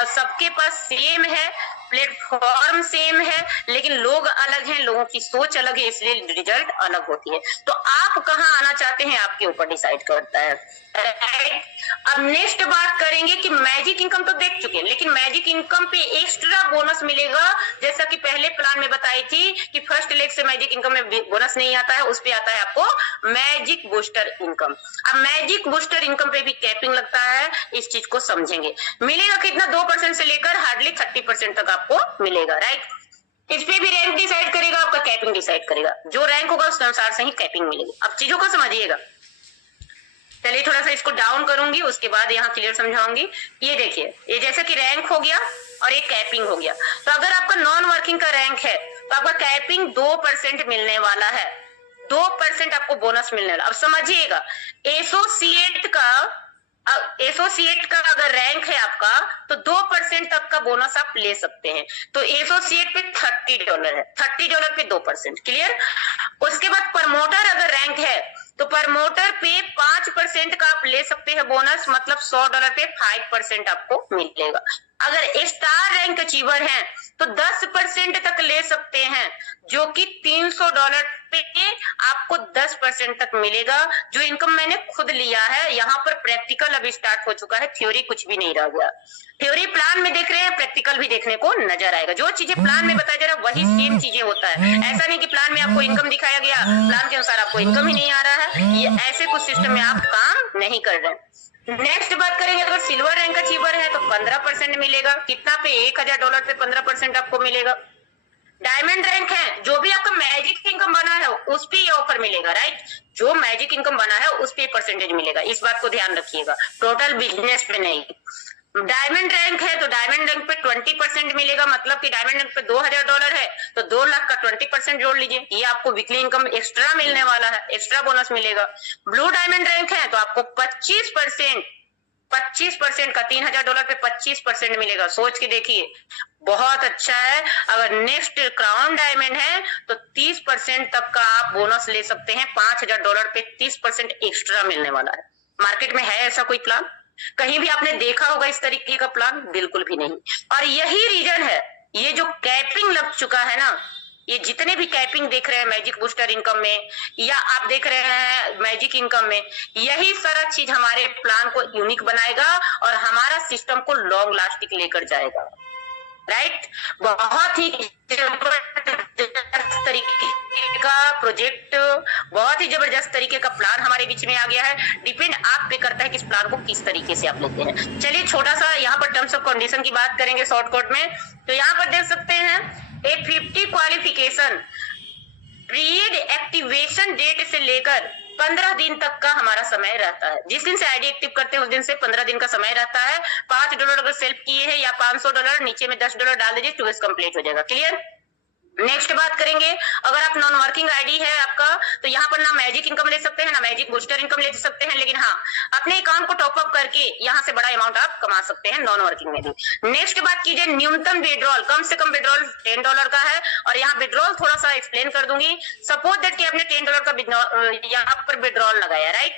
सबके पास सेम है, प्लेटफॉर्म सेम है, लेकिन लोग अलग हैं, लोगों की सोच अलग है, इसलिए रिजल्ट अलग होती है। तो आप कहाँ आना चाहते हैं आपके ऊपर डिसाइड करता है, राइट। अब नेक्स्ट बात करेंगे कि मैजिक इनकम तो देख चुके हैं, लेकिन मैजिक इनकम पे एक्स्ट्रा बोनस मिलेगा। जैसा कि पहले प्लान में बताई थी कि फर्स्ट लेग से मैजिक इनकम में बोनस नहीं आता है, उस पे आता है आपको मैजिक बूस्टर इनकम। अब मैजिक बूस्टर इनकम पे भी कैपिंग लगता है, इस चीज को समझेंगे। मिलेगा कितना, 2% से लेकर हार्डली 30% तक आपको मिलेगा, राइट। इस पे भी रैंक डिसाइड करेगा, आपका कैपिंग डिसाइड करेगा, जो रैंक होगा उस अनुसार से ही कैपिंग मिलेगी। अब चीजों को समझिएगा, चलिए थोड़ा सा इसको डाउन करूंगी, उसके बाद यहाँ क्लियर समझाऊंगी। ये देखिए, ये जैसे कि रैंक हो गया और एक कैपिंग हो गया, तो अगर आपका नॉन वर्किंग का रैंक है तो आपका कैपिंग 2% मिलने वाला है, 2% आपको बोनस मिलने वाला। अब समझिएगा, एसोसिएट का अगर रैंक है आपका तो 2% तक का बोनस आप ले सकते हैं। तो एसोसिएट पे $30 है, $30 पे 2%, क्लियर। उसके बाद प्रमोटर अगर रैंक है तो प्रमोटर पे 5% का आप ले सकते हैं बोनस, मतलब $100 पे 5% आपको मिलेगा। अगर स्टार रैंक अचीवर है तो 10% तक ले सकते हैं, जो कि $300 पे आपको 10% तक मिलेगा। जो इनकम मैंने खुद लिया है, यहाँ पर प्रैक्टिकल अभी स्टार्ट हो चुका है, थ्योरी कुछ भी नहीं रह गया। थ्योरी प्लान में देख रहे हैं, प्रैक्टिकल भी देखने को नजर आएगा। जो चीजें प्लान में बताया जा रहा है वही सेम चीजें होता है। ऐसा नहीं कि प्लान में आपको इनकम दिखाया गया, प्लान के अनुसार आपको इनकम ही नहीं आ रहा है, ये ऐसे कुछ सिस्टम में आप काम नहीं कर रहे हैं। नेक्स्ट बात करेंगे, अगर सिल्वर रैंक अचीवर है तो 15% मिलेगा, कितना पे, $1,000 पे 15% आपको मिलेगा। डायमंड रैंक है, जो भी आपका मैजिक इनकम बना है उस पे ये ऑफर मिलेगा, राइट। जो मैजिक इनकम बना है उस पे परसेंटेज मिलेगा, इस बात को ध्यान रखिएगा, टोटल बिजनेस पे नहीं। डायमंड रैंक है तो डायमंड रैंक पे 20% मिलेगा, मतलब कि डायमंड रैंक पे $2,000 है तो 2 लाख का 20% जोड़ लीजिए, ये आपको वीकली इनकम एक्स्ट्रा मिलने वाला है, एक्स्ट्रा बोनस मिलेगा। ब्लू डायमंड रैंक है तो आपको 25% का $3,000 पे 25% मिलेगा, सोच के देखिए, बहुत अच्छा है। अगर नेक्स्ट क्राउन डायमंड है तो 30% तक का आप बोनस ले सकते हैं, $5,000 पे 30% एक्स्ट्रा मिलने वाला है। मार्केट में है ऐसा कोई प्लान? कहीं भी आपने देखा होगा इस तरीके का प्लान? बिल्कुल भी नहीं। और यही रीजन है, ये जो कैपिंग लग चुका है ना, ये जितने भी कैपिंग देख रहे हैं मैजिक बूस्टर इनकम में या आप देख रहे हैं मैजिक इनकम में, यही सारा चीज हमारे प्लान को यूनिक बनाएगा और हमारा सिस्टम को लॉन्ग लास्टिंग लेकर जाएगा, राइट। बहुत ही जबरदस्त तरीके का प्रोजेक्ट बहुत ही जबरदस्त तरीके का प्लान हमारे बीच में आ गया है। डिपेंड आप पे करता है कि इस प्लान को किस तरीके से आप लेते हैं। चलिए छोटा सा यहाँ पर टर्म्स ऑफ कंडीशन की बात करेंगे शॉर्टकट में। तो यहाँ पर देख सकते हैं ए 50 क्वालिफिकेशन पीरियड एक्टिवेशन डेट से लेकर 15 दिन तक का हमारा समय रहता है। जिस दिन से आईडी एक्टिव करते हैं उस दिन से 15 दिन का समय रहता है। $5 अगर सेल्फ किए हैं या $500, नीचे में $10 डाल दीजिए, 2 कंप्लीट हो जाएगा। क्लियर। नेक्स्ट बात करेंगे, अगर आप नॉन वर्किंग आईडी है आपका, तो यहाँ पर ना मैजिक इनकम ले सकते हैं ना मैजिक बूस्टर इनकम ले सकते हैं, लेकिन हाँ अपने अकाउंट को टॉपअप करके यहाँ से बड़ा अमाउंट आप कमा सकते हैं नॉन वर्किंग में भी। नेक्स्ट बात कीजिए, न्यूनतम विड्रॉल, कम से कम विड्रॉल $10 का है। और यहाँ विड्रॉल थोड़ा सा एक्सप्लेन कर दूंगी। सपोज दैट कि आपने $10 का यहाँ पर विड्रॉल लगाया, राइट,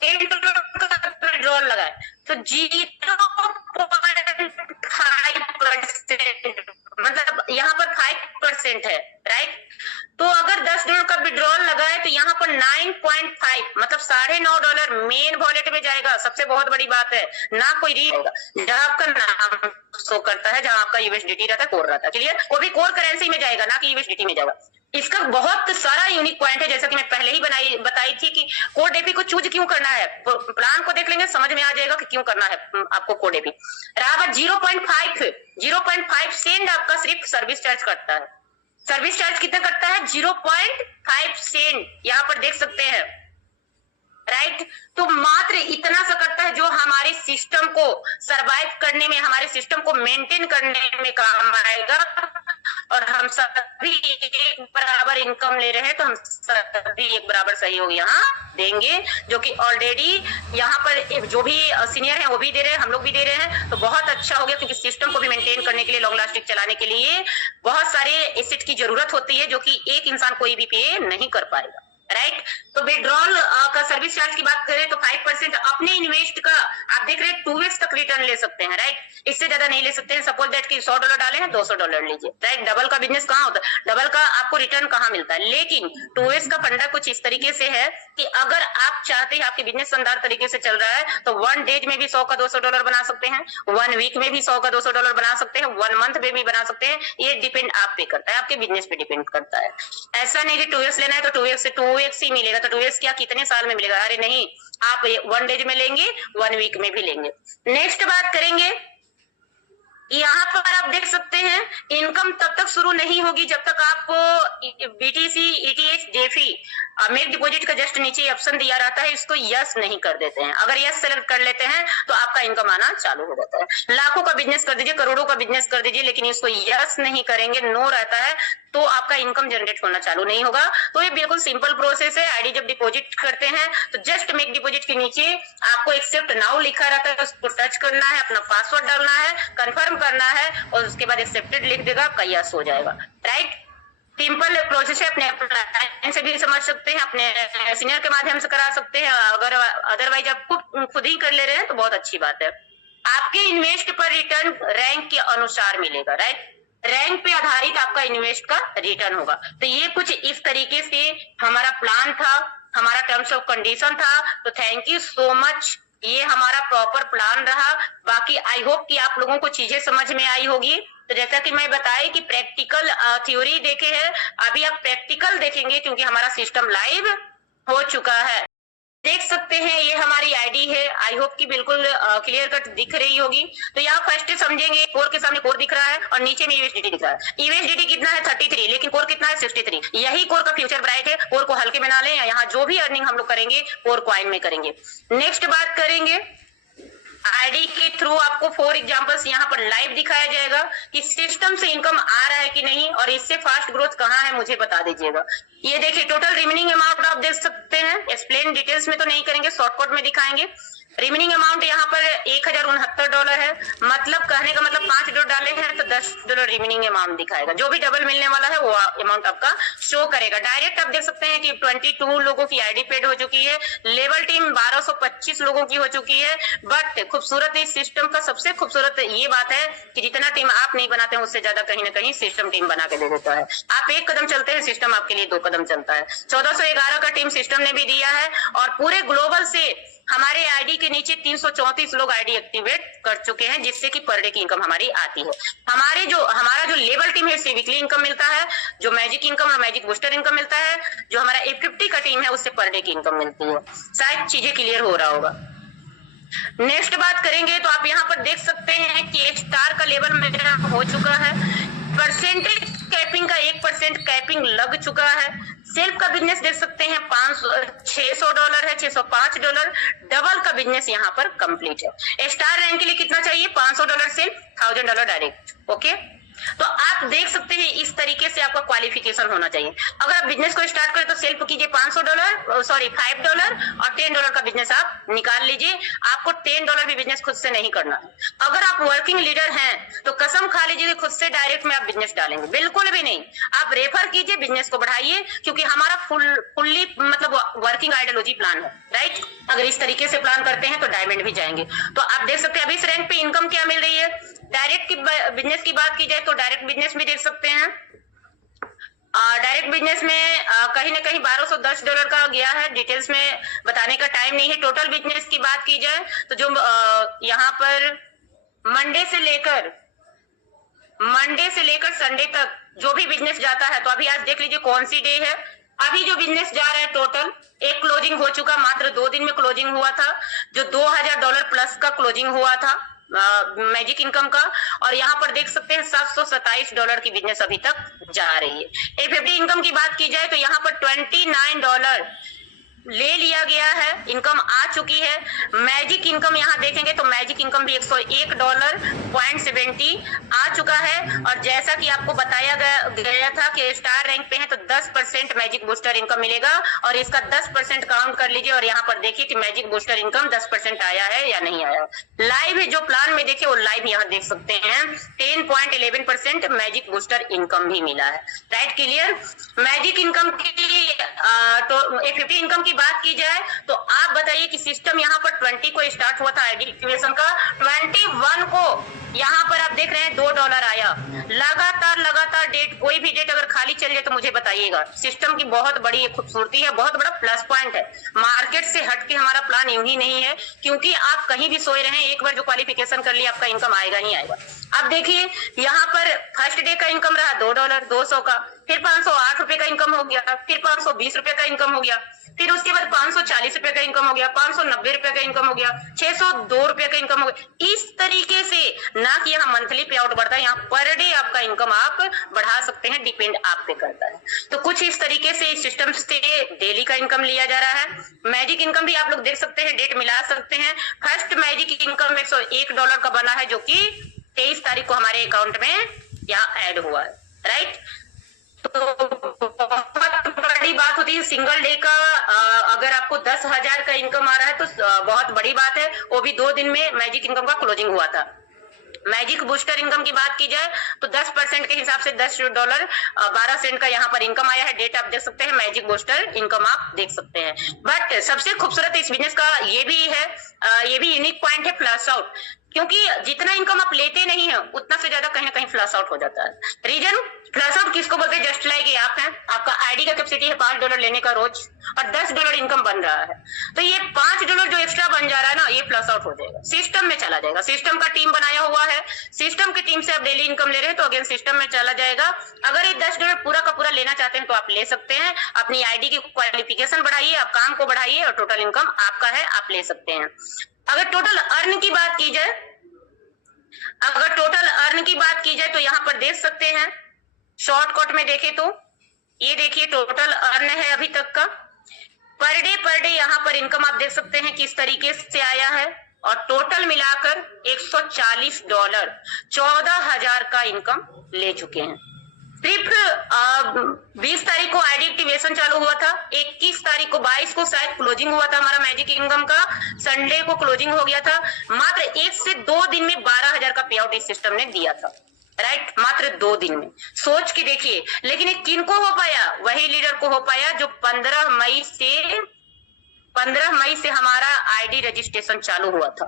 $10 का विड्रॉल लगाया, तो 0.5% मतलब यहाँ पर 5% है, राइट। तो अगर $10 का विड्रॉल लगाए तो यहाँ पर 9.5 मतलब $9.5 मेन वॉलेट में जाएगा। सबसे बहुत बड़ी बात है, ना कोई जहां आपका नाम शो करता है, जहां आपका यूएसडीटी रहता है, कोर रहता है। क्लियर। वो भी कोर करेंसी में जाएगा, ना कि यूएसडीटी में जाएगा। इसका बहुत सारा यूनिक पॉइंट है, जैसा कि मैं पहले ही बताई थी कि कोड एपी को चूज क्यों करना है। प्लान को देख लेंगे, समझ में आ जाएगा कि क्यों करना है आपको कोड एपी। रावत 0.5 सेंट आपका सिर्फ सर्विस चार्ज करता है। सर्विस चार्ज कितना करता है? 0.5 सेंट, यहाँ पर देख सकते हैं, राइट। तो मात्र इतना सा करता है जो हमारे सिस्टम को सरवाइव करने में, हमारे सिस्टम को मेंटेन करने में काम आएगा। और हम सभी एक बराबर इनकम ले रहे हैं, तो हम सभी एक बराबर सहयोग यहाँ देंगे, जो कि ऑलरेडी यहाँ पर जो भी सीनियर हैं वो भी दे रहे हैं, हम लोग भी दे रहे हैं। तो बहुत अच्छा हो गया, क्योंकि सिस्टम को भी मेंटेन करने के लिए, लॉन्ग लास्टिंग चलाने के लिए बहुत सारे एसेट की जरूरत होती है, जो कि एक इंसान कोई भी पे नहीं कर पाएगा, राइट। तो विड्रॉल का सर्विस चार्ज की बात करें तो 5% अपने इन्वेस्ट का आप देख रहे हैं 2x तक रिटर्न ले सकते हैं, राइट। इससे ज्यादा नहीं ले सकते हैं। सपोज दैट कि $100 डाले हैं, $200 लीजिए, राइट। डबल का बिजनेस कहाँ होता है? डबल का आपको रिटर्न कहाँ मिलता है? लेकिन 2x का फंडा कुछ इस तरीके से है कि अगर आप चाहते हैं आपके बिजनेस शानदार तरीके से चल रहा है, तो 1 डेज में भी 100 का $200 बना सकते हैं, 1 वीक में भी 100 का $200 बना सकते हैं, 1 मंथ में भी बना सकते हैं। ये डिपेंड आप पे करता है, आपके बिजनेस पे डिपेंड करता है। ऐसा नहीं कि 2x लेना है तो 2x से 2x ही मिलेगा, तो 2x क्या कितने साल में मिलेगा? अरे नहीं, आप 1 डेज में लेंगे, 1 वीक में भी लेंगे। नेक्स्ट बात करेंगे, यहाँ पर आप देख सकते हैं इनकम तब तक शुरू नहीं होगी जब तक आपको BTC, ETH, Jeffy make deposit का जस्ट नीचे ऑप्शन दिया रहता है, इसको यस नहीं कर देते हैं। अगर यस सेलेक्ट कर लेते हैं तो आपका इनकम आना चालू हो जाता है। लाखों का बिजनेस कर दीजिए, करोड़ों का बिजनेस कर दीजिए, लेकिन इसको यस नहीं करेंगे, नो रहता है, तो आपका इनकम जनरेट होना चालू नहीं होगा। तो ये बिल्कुल सिंपल प्रोसेस है। आईडी जब डिपॉजिट करते हैं तो जस्ट मेक डिपॉजिट के नीचे आपको एक्सेप्ट नाउ लिखा रहता है, उसको टच करना है, अपना पासवर्ड डालना है, कंफर्म करना है, और उसके बाद एक्सेप्टेड लिख देगा, आपका यस हो जाएगा, राइट। सिंपल प्रोसेस है, अपने अपने से भी समझ सकते हैं, अपने सीनियर के माध्यम से करा सकते हैं। अगर अदरवाइज आप खुद ही कर ले रहे हैं तो बहुत अच्छी बात है। आपके इन्वेस्ट पर रिटर्न रैंक के अनुसार मिलेगा, राइट। रैंक पे आधारित आपका इन्वेस्ट का रिटर्न होगा। तो ये कुछ इस तरीके से हमारा प्लान था, हमारा टर्म्स ऑफ कंडीशन था। तो थैंक यू सो मच, ये हमारा प्रॉपर प्लान रहा। बाकी आई होप कि आप लोगों को चीजें समझ में आई होगी। तो जैसा कि मैं बताया कि प्रैक्टिकल थ्योरी देखे है, अभी आप प्रैक्टिकल देखेंगे, क्योंकि हमारा सिस्टम लाइव हो चुका है। देख सकते हैं ये हमारी आईडी है, आई होप कि बिल्कुल क्लियर कट दिख रही होगी। तो यहाँ फर्स्ट समझेंगे, कोर के सामने कोर दिख रहा है और नीचे में यूएसडीटी दिख रहा है। यूएसडीटी कितना है? 33, लेकिन कोर कितना है? 63। यही कोर का फ्यूचर ब्राइट है। कोर को हल्के में ना लें, यहाँ जो भी अर्निंग हम लोग करेंगे कोर कॉइन में करेंगे। नेक्स्ट बात करेंगे, आईडी के थ्रू आपको 4 एग्जांपल्स यहाँ पर लाइव दिखाया जाएगा कि सिस्टम से इनकम आ रहा है कि नहीं, और इससे फास्ट ग्रोथ कहाँ है मुझे बता दीजिएगा। ये देखिए टोटल रिमेनिंग अमाउंट आप देख सकते हैं। एक्सप्लेन डिटेल्स में तो नहीं करेंगे, शॉर्टकट में दिखाएंगे। रिमेनिंग अमाउंट यहाँ पर $1069 है। मतलब कहने का मतलब $5 डाले हैं तो $10 रिमेनिंग अमाउंट दिखाएगा। जो भी डबल मिलने वाला है वो अमाउंट आपका शो करेगा। डायरेक्ट आप देख सकते हैं कि 22 लोगों की आईडी पेड हो चुकी है। लेवल टीम 1225 लोगों की हो चुकी है। बट खूबसूरत इस सिस्टम का सबसे खूबसूरत ये बात है कि जितना टीम आप नहीं बनाते हैं उससे ज्यादा कहीं ना कहीं सिस्टम टीम बना के दे देता है। आप 1 कदम चलते हैं, सिस्टम आपके लिए 2 कदम चलता है। 1411 का टीम सिस्टम ने भी दिया है, और पूरे ग्लोबल से हमारे आईडी के नीचे 334 लोग आईडी एक्टिवेट कर चुके हैं, जिससे कि पर डे की इनकम हमारी आती है। हमारा जो लेवल टीम है उससे वीकली इनकम मिलता है, जो मैजिक इनकम और मैजिक बूस्टर इनकम मिलता है, जो हमारा F50 का टीम है उससे पर डे की इनकम मिलती है। शायद चीजें क्लियर हो रहा होगा। नेक्स्ट बात करेंगे तो आप यहाँ पर देख सकते हैं कि स्टार का लेवल मेरा हो चुका है, परसेंटेज कैपिंग का 1% कैपिंग लग चुका है। सेल्फ का बिजनेस देख सकते हैं $600 है, $605, डबल का बिजनेस यहाँ पर कंप्लीट है। स्टार रैंक के लिए कितना चाहिए? $500 सेल्फ, $1000 डायरेक्ट। ओके, तो आप देख सकते हैं इस तरीके से आपका क्वालिफिकेशन होना चाहिए। अगर आप बिजनेस को स्टार्ट करें तो सेल्फ कीजिए $5 और $10 का बिजनेस आप निकाल लीजिए। आपको $10 भी बिजनेस खुद से नहीं करना है। अगर आप वर्किंग लीडर हैं तो कसम खा लीजिए कि खुद से डायरेक्ट में आप बिजनेस डालेंगे, बिल्कुल भी नहीं। आप रेफर कीजिए, बिजनेस को बढ़ाइए, क्योंकि हमारा फुल्ली मतलब वर्किंग आइडियोलॉजी प्लान है, राइट। अगर इस तरीके से प्लान करते हैं तो डायमंड भी जाएंगे। तो आप देख सकते हैं अभी इस रैंक पे इनकम क्या मिल रही है। डायरेक्ट की बिजनेस की बात की जाए तो डायरेक्ट बिजनेस में देख सकते हैं, डायरेक्ट बिजनेस में कहीं ना कहीं $1210 का गया है। डिटेल्स में बताने का टाइम नहीं है। टोटल बिजनेस की बात की जाए तो जो यहाँ पर मंडे से लेकर संडे तक जो भी बिजनेस जाता है, तो अभी आज देख लीजिए कौन सी डे है। अभी जो बिजनेस जा रहा है टोटल एक क्लोजिंग हो चुका, मात्र 2 दिन में क्लोजिंग हुआ था, जो $2000 प्लस का क्लोजिंग हुआ था मैजिक इनकम का। और यहाँ पर देख सकते हैं $727 की बिजनेस अभी तक जा रही है। F50 इनकम की बात की जाए तो यहाँ पर $29 ले लिया गया है, इनकम आ चुकी है। मैजिक इनकम यहाँ देखेंगे तो मैजिक इनकम भी $101.70 आ चुका है। और जैसा कि आपको बताया गया था कि स्टार रैंक पे है तो 10% मैजिक बूस्टर इनकम मिलेगा, और इसका 10% काउंट कर लीजिए और यहाँ पर देखिए कि मैजिक बूस्टर इनकम 10% आया है या नहीं आया। लाइव है जो प्लान में देखिए वो लाइव यहाँ देख सकते हैं 10.11% मैजिक बूस्टर इनकम भी मिला है, राइट। क्लियर। मैजिक इनकम की तो F50 इनकम की बात की जाए तो आप बताइए कि सिस्टम यहाँ पर 20 को स्टार्ट हुआ था आईडी एक्टिवेशन का, 21 को यहाँ पर आप देख रहे हैं $2 आया। लगातार डेट, कोई भी डेट अगर खाली चल जाए तो मुझे बताइएगा। सिस्टम की बहुत बड़ी खूबसूरती है, बहुत बड़ा प्लस पॉइंट है। मार्केट से हटके हमारा प्लान यूं ही नहीं है, क्योंकि आप कहीं भी सोए रहे, एक बार जो क्वालिफिकेशन कर लिया आपका इनकम आएगा ही आएगा। अब देखिए यहाँ पर फर्स्ट डे का इनकम रहा $2 200 का, फिर ₹508 का इनकम हो गया, फिर ₹520 का इनकम हो गया, फिर उसके बाद ₹540 का इनकम हो गया, ₹590 का इनकम हो गया, ₹602 का इनकम हो गया। इस तरीके से ना कि यहाँ मंथली पे आउट बढ़ता है, यहाँ पर डे आपका इनकम आप बढ़ा सकते हैं, डिपेंड आप पे करता है। तो कुछ इस तरीके से इस सिस्टम से डेली का इनकम लिया जा रहा है। मैजिक इनकम भी आप लोग देख सकते हैं, डेट मिला सकते हैं। फर्स्ट मैजिक इनकम $101 का बना है, जो कि 23 तारीख को हमारे अकाउंट में यहाँ ऐड हुआ है, राइट। तो बहुत बड़ी बात होती है सिंगल डे का। अगर आपको 10,000 का इनकम आ रहा है तो बहुत बड़ी बात है, वो भी 2 दिन में मैजिक इनकम का क्लोजिंग हुआ था। मैजिक बूस्टर इनकम की बात की जाए तो 10% के हिसाब से $10 12 सेंट का यहाँ पर इनकम आया है। डेट आप देख सकते हैं, मैजिक बूस्टर इनकम आप देख सकते हैं। बट सबसे खूबसूरत इस बिजनेस का ये भी है, ये भी यूनिक पॉइंट है, फ्लैश आउट। क्योंकि जितना इनकम आप लेते नहीं है उतना से ज्यादा कहीं ना कहीं फ्लैश आउट हो जाता है। रीजन फ्लैश आउट किसको बोलते हैं? जस्ट लाइक आप हैं, आपका आईडी का कैपेसिटी है $5 लेने का रोज और $10 इनकम बन रहा है, तो ये $5 जो एक्स्ट्रा बन जा रहा है ना, ये फ्लैश आउट हो जाएगा, सिस्टम में चला जाएगा। सिस्टम का टीम बनाया हुआ है, सिस्टम की टीम से आप डेली इनकम ले रहे हैं तो अगेन सिस्टम में चला जाएगा। अगर ये $10 पूरा का पूरा लेना चाहते हैं तो आप ले सकते हैं। अपनी आईडी की क्वालिफिकेशन बढ़ाइए, आप काम को बढ़ाइए और टोटल इनकम आपका है, आप ले सकते हैं। अगर टोटल अर्न की बात की जाए, तो यहाँ पर देख सकते हैं, शॉर्टकट में देखे तो ये देखिए टोटल अर्न है अभी तक का। पर डे यहाँ पर इनकम आप देख सकते हैं किस तरीके से आया है, और टोटल मिलाकर $140 14,000 का इनकम ले चुके हैं। सिर्फ 20 तारीख को आईडी एक्टिवेशन चालू हुआ था, 21 तारीख को 22 को शायद क्लोजिंग हुआ था हमारा मैजिक इनकम का, संडे को क्लोजिंग हो गया था। मात्र 1 से 2 दिन में 12,000 का पे आउट इस सिस्टम ने दिया था, राइट। मात्र 2 दिन में सोच के देखिए। लेकिन किनको हो पाया? वही लीडर को हो पाया जो 15 मई से 15 मई से हमारा आईडी रजिस्ट्रेशन चालू हुआ था।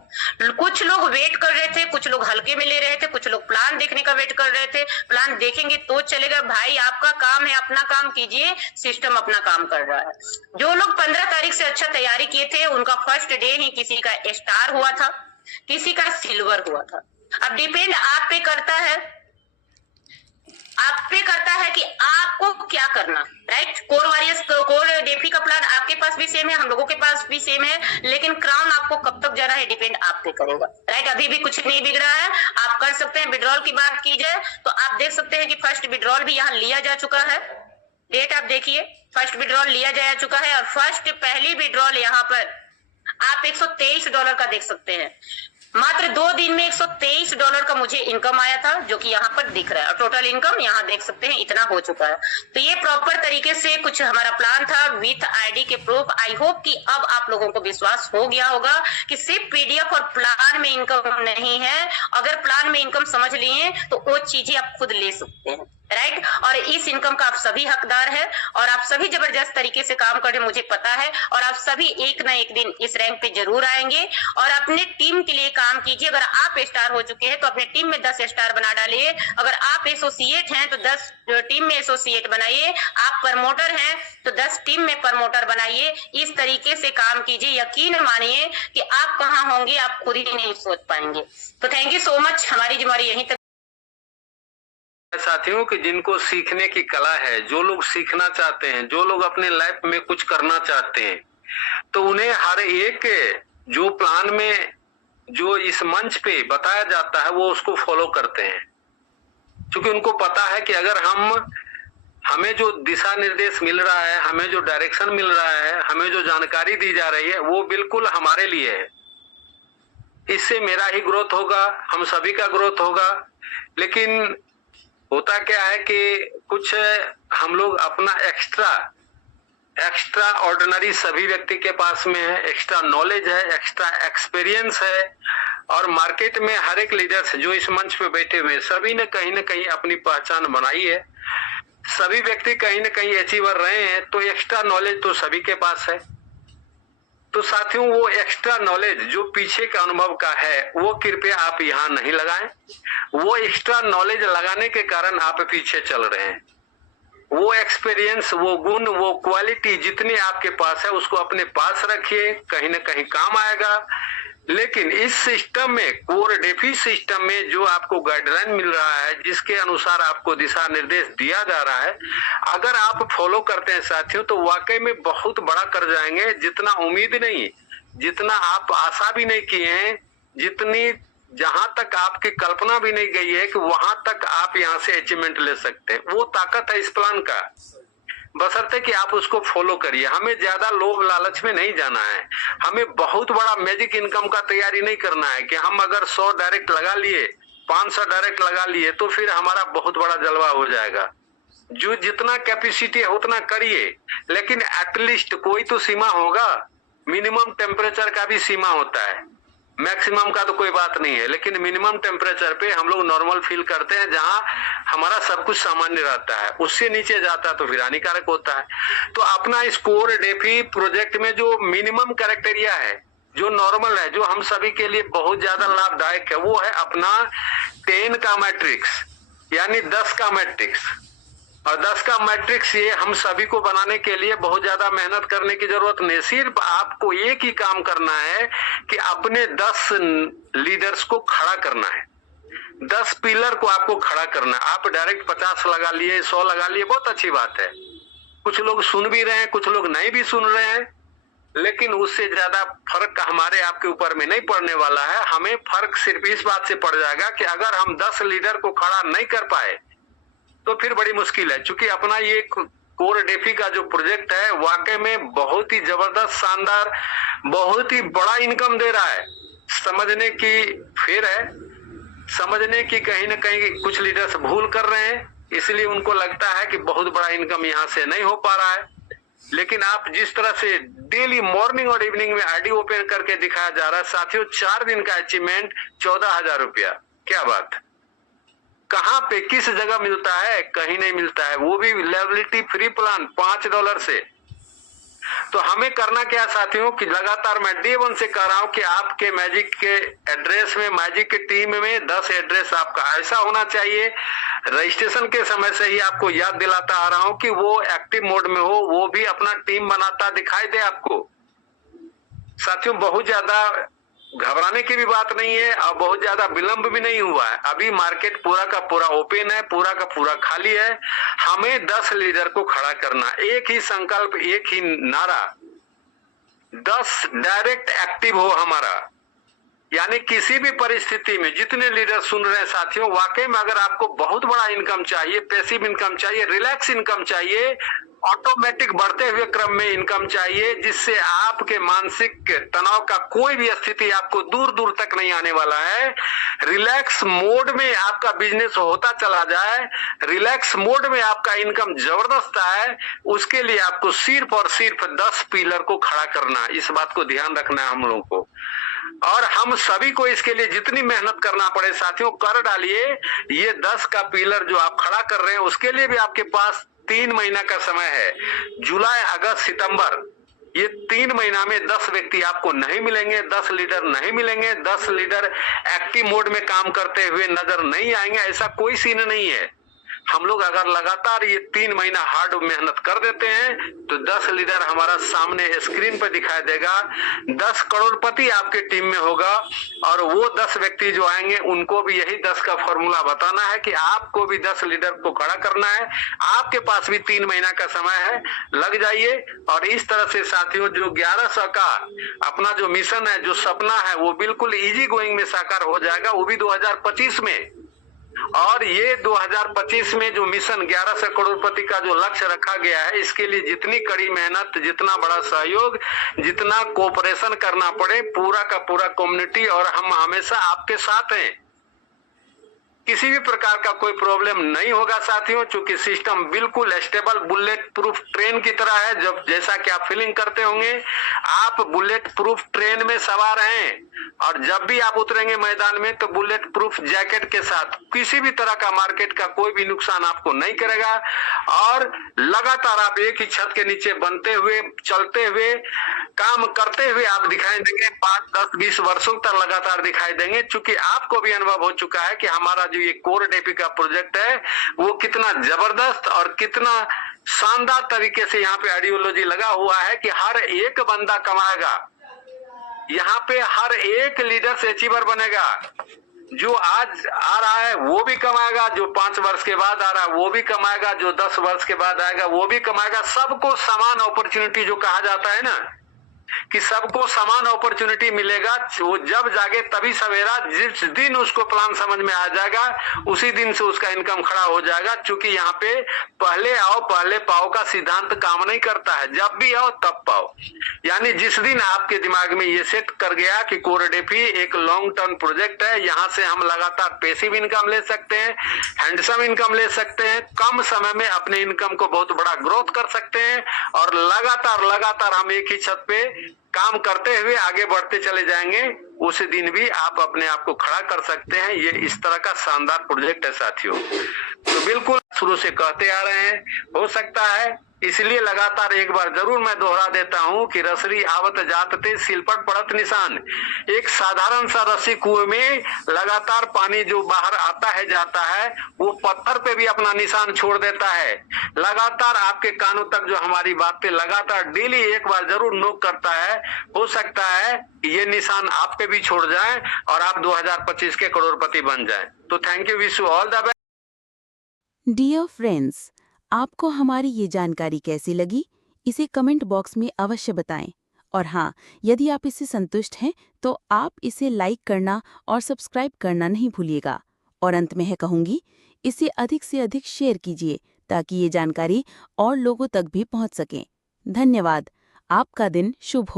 कुछ लोग वेट कर रहे थे, कुछ लोग हल्के में ले रहे थे, कुछ लोग प्लान देखने का वेट कर रहे थे। प्लान देखेंगे तो चलेगा भाई, आपका काम है, अपना काम कीजिए, सिस्टम अपना काम कर रहा है। जो लोग 15 तारीख से अच्छा तैयारी किए थे उनका फर्स्ट डे ही किसी का स्टार हुआ था, किसी का सिल्वर हुआ था। अब डिपेंड आप पे करता है, आप पे करता है कि आपको क्या करना, right. Core warriors, core DeFi का प्लान आपके पास भी सेम है, हम लोगों के पास भी सेम है, लेकिन क्राउन आपको कब तक जाना है डिपेंड आप पे करेगा, राइट। अभी भी कुछ नहीं बिगड़ा है, आप कर सकते हैं। विड्रॉल की बात की जाए तो आप देख सकते हैं कि फर्स्ट विड्रॉल भी यहाँ लिया जा चुका है। डेट आप देखिए, फर्स्ट विड्रॉल लिया जा चुका है और फर्स्ट पहली विड्रॉल यहाँ पर आप $123 का देख सकते हैं। मात्र 2 दिन में $123 का मुझे इनकम आया था, जो कि यहाँ पर दिख रहा है, और टोटल इनकम यहाँ देख सकते हैं इतना हो चुका है। तो ये प्रॉपर तरीके से कुछ हमारा प्लान था विथ आईडी के प्रूफ। आई होप कि अब आप लोगों को विश्वास हो गया होगा कि सिर्फ पीडीएफ और प्लान में इनकम नहीं है। अगर प्लान में इनकम समझ लिए तो वो चीजें आप खुद ले सकते हैं, राइट। और इस इनकम का आप सभी हकदार है और आप सभी जबरदस्त तरीके से काम कर रहे, मुझे पता है। और आप सभी एक ना एक दिन इस रैंक पे जरूर आएंगे और अपने टीम के लिए काम कीजिए। अगर आप स्टार हो चुके हैं तो अपने टीम में 10 स्टार बना डालिए। अगर आप एसोसिएट हैं तो 10 टीम में एसोसिएट बनाइए। आप प्रमोटर हैं तो 10 टीम में प्रमोटर बनाइए। इस तरीके से काम कीजिए, यकीन मानिए कि आप कहाँ होंगे आप खुद ही नहीं सोच पाएंगे। तो थैंक यू सो मच। हमारी जिम्मेदारी यहीं तक साथियों कि जिनको सीखने की कला है, जो लोग सीखना चाहते हैं, जो लोग अपने लाइफ में कुछ करना चाहते हैं, तो उन्हें हर एक जो प्लान में जो इस मंच पे बताया जाता है वो उसको फॉलो करते हैं, क्योंकि उनको पता है कि अगर हमें जो दिशा निर्देश मिल रहा है, हमें जो डायरेक्शन मिल रहा है, हमें जो जानकारी दी जा रही है वो बिल्कुल हमारे लिए है। इससे मेरा ही ग्रोथ होगा, हम सभी का ग्रोथ होगा। लेकिन होता क्या है कि कुछ हम लोग अपना एक्स्ट्रा ऑर्डिनरी सभी व्यक्ति के पास में है, एक्स्ट्रा नॉलेज है, एक्स्ट्रा एक्सपीरियंस है। और मार्केट में हर एक लीडर्स जो इस मंच पे बैठे हुए सभी ने कहीं ना कहीं अपनी पहचान बनाई है, सभी व्यक्ति कहीं ना कहीं अचीवर रहे हैं, तो एक्स्ट्रा नॉलेज तो सभी के पास है। तो साथियों वो एक्स्ट्रा नॉलेज जो पीछे का अनुभव का है वो कृपया आप यहाँ नहीं लगाएं। वो एक्स्ट्रा नॉलेज लगाने के कारण आप पीछे चल रहे हैं। वो एक्सपीरियंस, वो गुण, वो क्वालिटी जितनी आपके पास है उसको अपने पास रखिए, कहीं ना कहीं काम आएगा। लेकिन इस सिस्टम में, कोर डेफी सिस्टम में जो आपको गाइडलाइन मिल रहा है, जिसके अनुसार आपको दिशा निर्देश दिया जा रहा है, अगर आप फॉलो करते हैं साथियों तो वाकई में बहुत बड़ा कर जाएंगे। जितना उम्मीद नहीं, जितना आप आशा भी नहीं किए हैं, जितनी जहां तक आपकी कल्पना भी नहीं गई है कि वहां तक आप यहां से अचीवमेंट ले सकते हैं, वो ताकत है इस प्लान का। बशर्ते कि आप उसको फॉलो करिए। हमें ज्यादा लोभ लालच में नहीं जाना है, हमें बहुत बड़ा मैजिक इनकम का तैयारी नहीं करना है कि हम अगर 100 डायरेक्ट लगा लिए, 500 डायरेक्ट लगा लिए तो फिर हमारा बहुत बड़ा जलवा हो जाएगा। जो जितना कैपेसिटी है उतना करिए, लेकिन एटलीस्ट कोई तो सीमा होगा। मिनिमम टेम्परेचर का भी सीमा होता है, मैक्सिमम का तो कोई बात नहीं है, लेकिन मिनिमम टेम्परेचर पे हम लोग नॉर्मल फील करते हैं जहां हमारा सब कुछ सामान्य रहता है। उससे नीचे जाता है तो फिर हानिकारक होता है। तो अपना इस कोर डेफी प्रोजेक्ट में जो मिनिमम कैरेक्टेरिया है, जो नॉर्मल है, जो हम सभी के लिए बहुत ज्यादा लाभदायक है, वो है अपना 10 का मैट्रिक्स, यानी 10 का मैट्रिक्स। और 10 का मैट्रिक्स ये हम सभी को बनाने के लिए बहुत ज्यादा मेहनत करने की जरूरत नहीं। सिर्फ आपको एक ही काम करना है कि अपने 10 लीडर्स को खड़ा करना है, 10 पिलर को आपको खड़ा करना है। आप डायरेक्ट 50 लगा लिए, 100 लगा लिए, बहुत अच्छी बात है। कुछ लोग सुन भी रहे हैं, कुछ लोग नहीं भी सुन रहे हैं, लेकिन उससे ज्यादा फर्क हमारे आपके ऊपर में नहीं पड़ने वाला है। हमें फर्क सिर्फ इस बात से पड़ जाएगा कि अगर हम 10 लीडर को खड़ा नहीं कर पाए तो फिर बड़ी मुश्किल है। क्योंकि अपना ये कोर डेफी का जो प्रोजेक्ट है वाकई में बहुत ही जबरदस्त, शानदार, बहुत ही बड़ा इनकम दे रहा है। समझने की फिर है, समझने की कहीं ना कहीं कुछ लीडर्स भूल कर रहे हैं, इसलिए उनको लगता है कि बहुत बड़ा इनकम यहाँ से नहीं हो पा रहा है। लेकिन आप जिस तरह से डेली मॉर्निंग और इवनिंग में आईडी ओपन करके दिखाया जा रहा है साथियों, 4 दिन का अचीवमेंट 14,000 रुपया, क्या बात है। कहां पे किस जगह मिलता है? कहीं नहीं मिलता है, वो भी लायबिलिटी फ्री प्लान $5 से। तो हमें करना क्या साथियों कि लगातार मैं डे 1 से कह रहा हूं कि आपके मैजिक के एड्रेस में, मैजिक की टीम में 10 एड्रेस आपका ऐसा होना चाहिए, रजिस्ट्रेशन के समय से ही आपको याद दिलाता आ रहा हूं कि वो एक्टिव मोड में हो, वो भी अपना टीम बनाता दिखाई दे आपको। साथियों बहुत ज्यादा घबराने की भी बात नहीं है और बहुत ज्यादा विलंब भी नहीं हुआ है। अभी मार्केट पूरा का पूरा ओपन है, पूरा का पूरा खाली है। हमें 10 लीडर को खड़ा करना, एक ही संकल्प, एक ही नारा, 10 डायरेक्ट एक्टिव हो हमारा। यानी किसी भी परिस्थिति में जितने लीडर सुन रहे हैं साथियों, वाकई में अगर आपको बहुत बड़ा इनकम चाहिए, पैसिव इनकम चाहिए, रिलैक्स इनकम चाहिए, ऑटोमेटिक बढ़ते हुए क्रम में इनकम चाहिए, जिससे आपके मानसिक तनाव का कोई भी स्थिति आपको दूर दूर तक नहीं आने वाला है। रिलैक्स मोड में आपका बिजनेस होता चला जाए, रिलैक्स मोड में आपका इनकम जबरदस्त आए, उसके लिए आपको सिर्फ और सिर्फ 10 पिलर को खड़ा करना है। इस बात को ध्यान रखना है हम लोगों को, और हम सभी को इसके लिए जितनी मेहनत करना पड़े साथियों कर डालिए। ये 10 का पिलर जो आप खड़ा कर रहे हैं उसके लिए भी आपके पास 3 महीना का समय है। जुलाई, अगस्त, सितंबर, ये 3 महीना में 10 व्यक्ति आपको नहीं मिलेंगे, 10 लीडर नहीं मिलेंगे, 10 लीडर एक्टिव मोड में काम करते हुए नजर नहीं आएंगे। ऐसा कोई सीन नहीं है। हम लोग अगर लगातार ये 3 महीना हार्ड मेहनत कर देते हैं तो 10 लीडर हमारा सामने स्क्रीन पर दिखाई देगा। 10 करोड़पति आपके टीम में होगा, और वो 10 व्यक्ति जो आएंगे उनको भी यही 10 का फॉर्मूला बताना है कि आपको भी 10 लीडर को खड़ा करना है। आपके पास भी 3 महीना का समय है, लग जाइए। और इस तरह से साथियों जो 1100 का अपना जो मिशन है, जो सपना है, वो बिल्कुल इजी गोइंग में साकार हो जाएगा, वो भी 2025 में। और ये 2025 में जो मिशन 1100 करोड़पति का जो लक्ष्य रखा गया है, इसके लिए जितनी कड़ी मेहनत, जितना बड़ा सहयोग, जितना कोऑपरेशन करना पड़े, पूरा का पूरा कम्युनिटी और हम हमेशा आपके साथ हैं। किसी भी प्रकार का कोई प्रॉब्लम नहीं होगा साथियों, क्योंकि सिस्टम बिल्कुल स्टेबल बुलेट प्रूफ ट्रेन की तरह है। जब जैसा कि आप फीलिंग करते होंगे, आप बुलेट प्रूफ ट्रेन में सवार हैं, और जब भी आप उतरेंगे मैदान में तो बुलेट प्रूफ जैकेट के साथ किसी भी तरह का मार्केट का कोई भी नुकसान आपको नहीं करेगा। और लगातार आप एक ही छत के नीचे बनते हुए, चलते हुए, काम करते हुए आप दिखाई देंगे। 5, 10, 20 वर्षों तक लगातार दिखाई देंगे, क्योंकि आपको भी अनुभव हो चुका है कि हमारा जो ये कोर डेपी का प्रोजेक्ट है वो कितना जबरदस्त और कितना शानदार तरीके से यहाँ पे आइडियोलॉजी लगा हुआ है कि हर एक बंदा कमाएगा। यहाँ पे हर एक लीडर से अचीवर बनेगा। जो आज आ रहा है वो भी कमाएगा, जो 5 वर्ष के बाद आ रहा है वो भी कमाएगा, जो 10 वर्ष के बाद आएगा वो भी कमाएगा। सबको समान अपॉर्चुनिटी जो कहा जाता है ना, कि सबको समान अपॉर्चुनिटी मिलेगा। वो जब जागे तभी सवेरा, जिस दिन उसको प्लान समझ में आ जाएगा उसी दिन से उसका इनकम खड़ा हो जाएगा। क्योंकि यहाँ पे पहले आओ पहले पाओ का सिद्धांत काम नहीं करता है, जब भी आओ तब पाओ। यानी जिस दिन आपके दिमाग में ये सेट कर गया कि कोर डेफी एक लॉन्ग टर्म प्रोजेक्ट है, यहाँ से हम लगातार पैसिव इनकम ले सकते हैं, हैंडसम इनकम ले सकते हैं, कम समय में अपने इनकम को बहुत बड़ा ग्रोथ कर सकते हैं, और लगातार हम एक ही छत पे काम करते हुए आगे बढ़ते चले जाएंगे, उस दिन भी आप अपने आप को खड़ा कर सकते हैं। ये इस तरह का शानदार प्रोजेक्ट है साथियों। तो बिल्कुल शुरू से कहते आ रहे हैं, हो सकता है इसलिए लगातार एक बार जरूर मैं दोहरा देता हूं कि रसरी आवत जातते सिलपट पड़त निशान। एक साधारण सा रस्सी कुएं में लगातार पानी जो बाहर आता है जाता है, वो पत्थर पे भी अपना निशान छोड़ देता है। लगातार आपके कानों तक जो हमारी बातें लगातार डेली एक बार जरूर नोक करता है, हो सकता है कि ये निशान आप पे भी छोड़ जाए और आप 2025 के करोड़पति बन जाएं। तो thank you, wish you all the best. Dear friends, आपको हमारी ये जानकारी कैसी लगी, इसे कमेंट बॉक्स में अवश्य बताएं। और हाँ, यदि आप इससे संतुष्ट हैं तो आप इसे लाइक करना और सब्सक्राइब करना नहीं भूलिएगा। और अंत में है कहूँगी, इसे अधिक से अधिक शेयर कीजिए ताकि ये जानकारी और लोगों तक भी पहुँच सके। धन्यवाद। आपका दिन शुभ हो।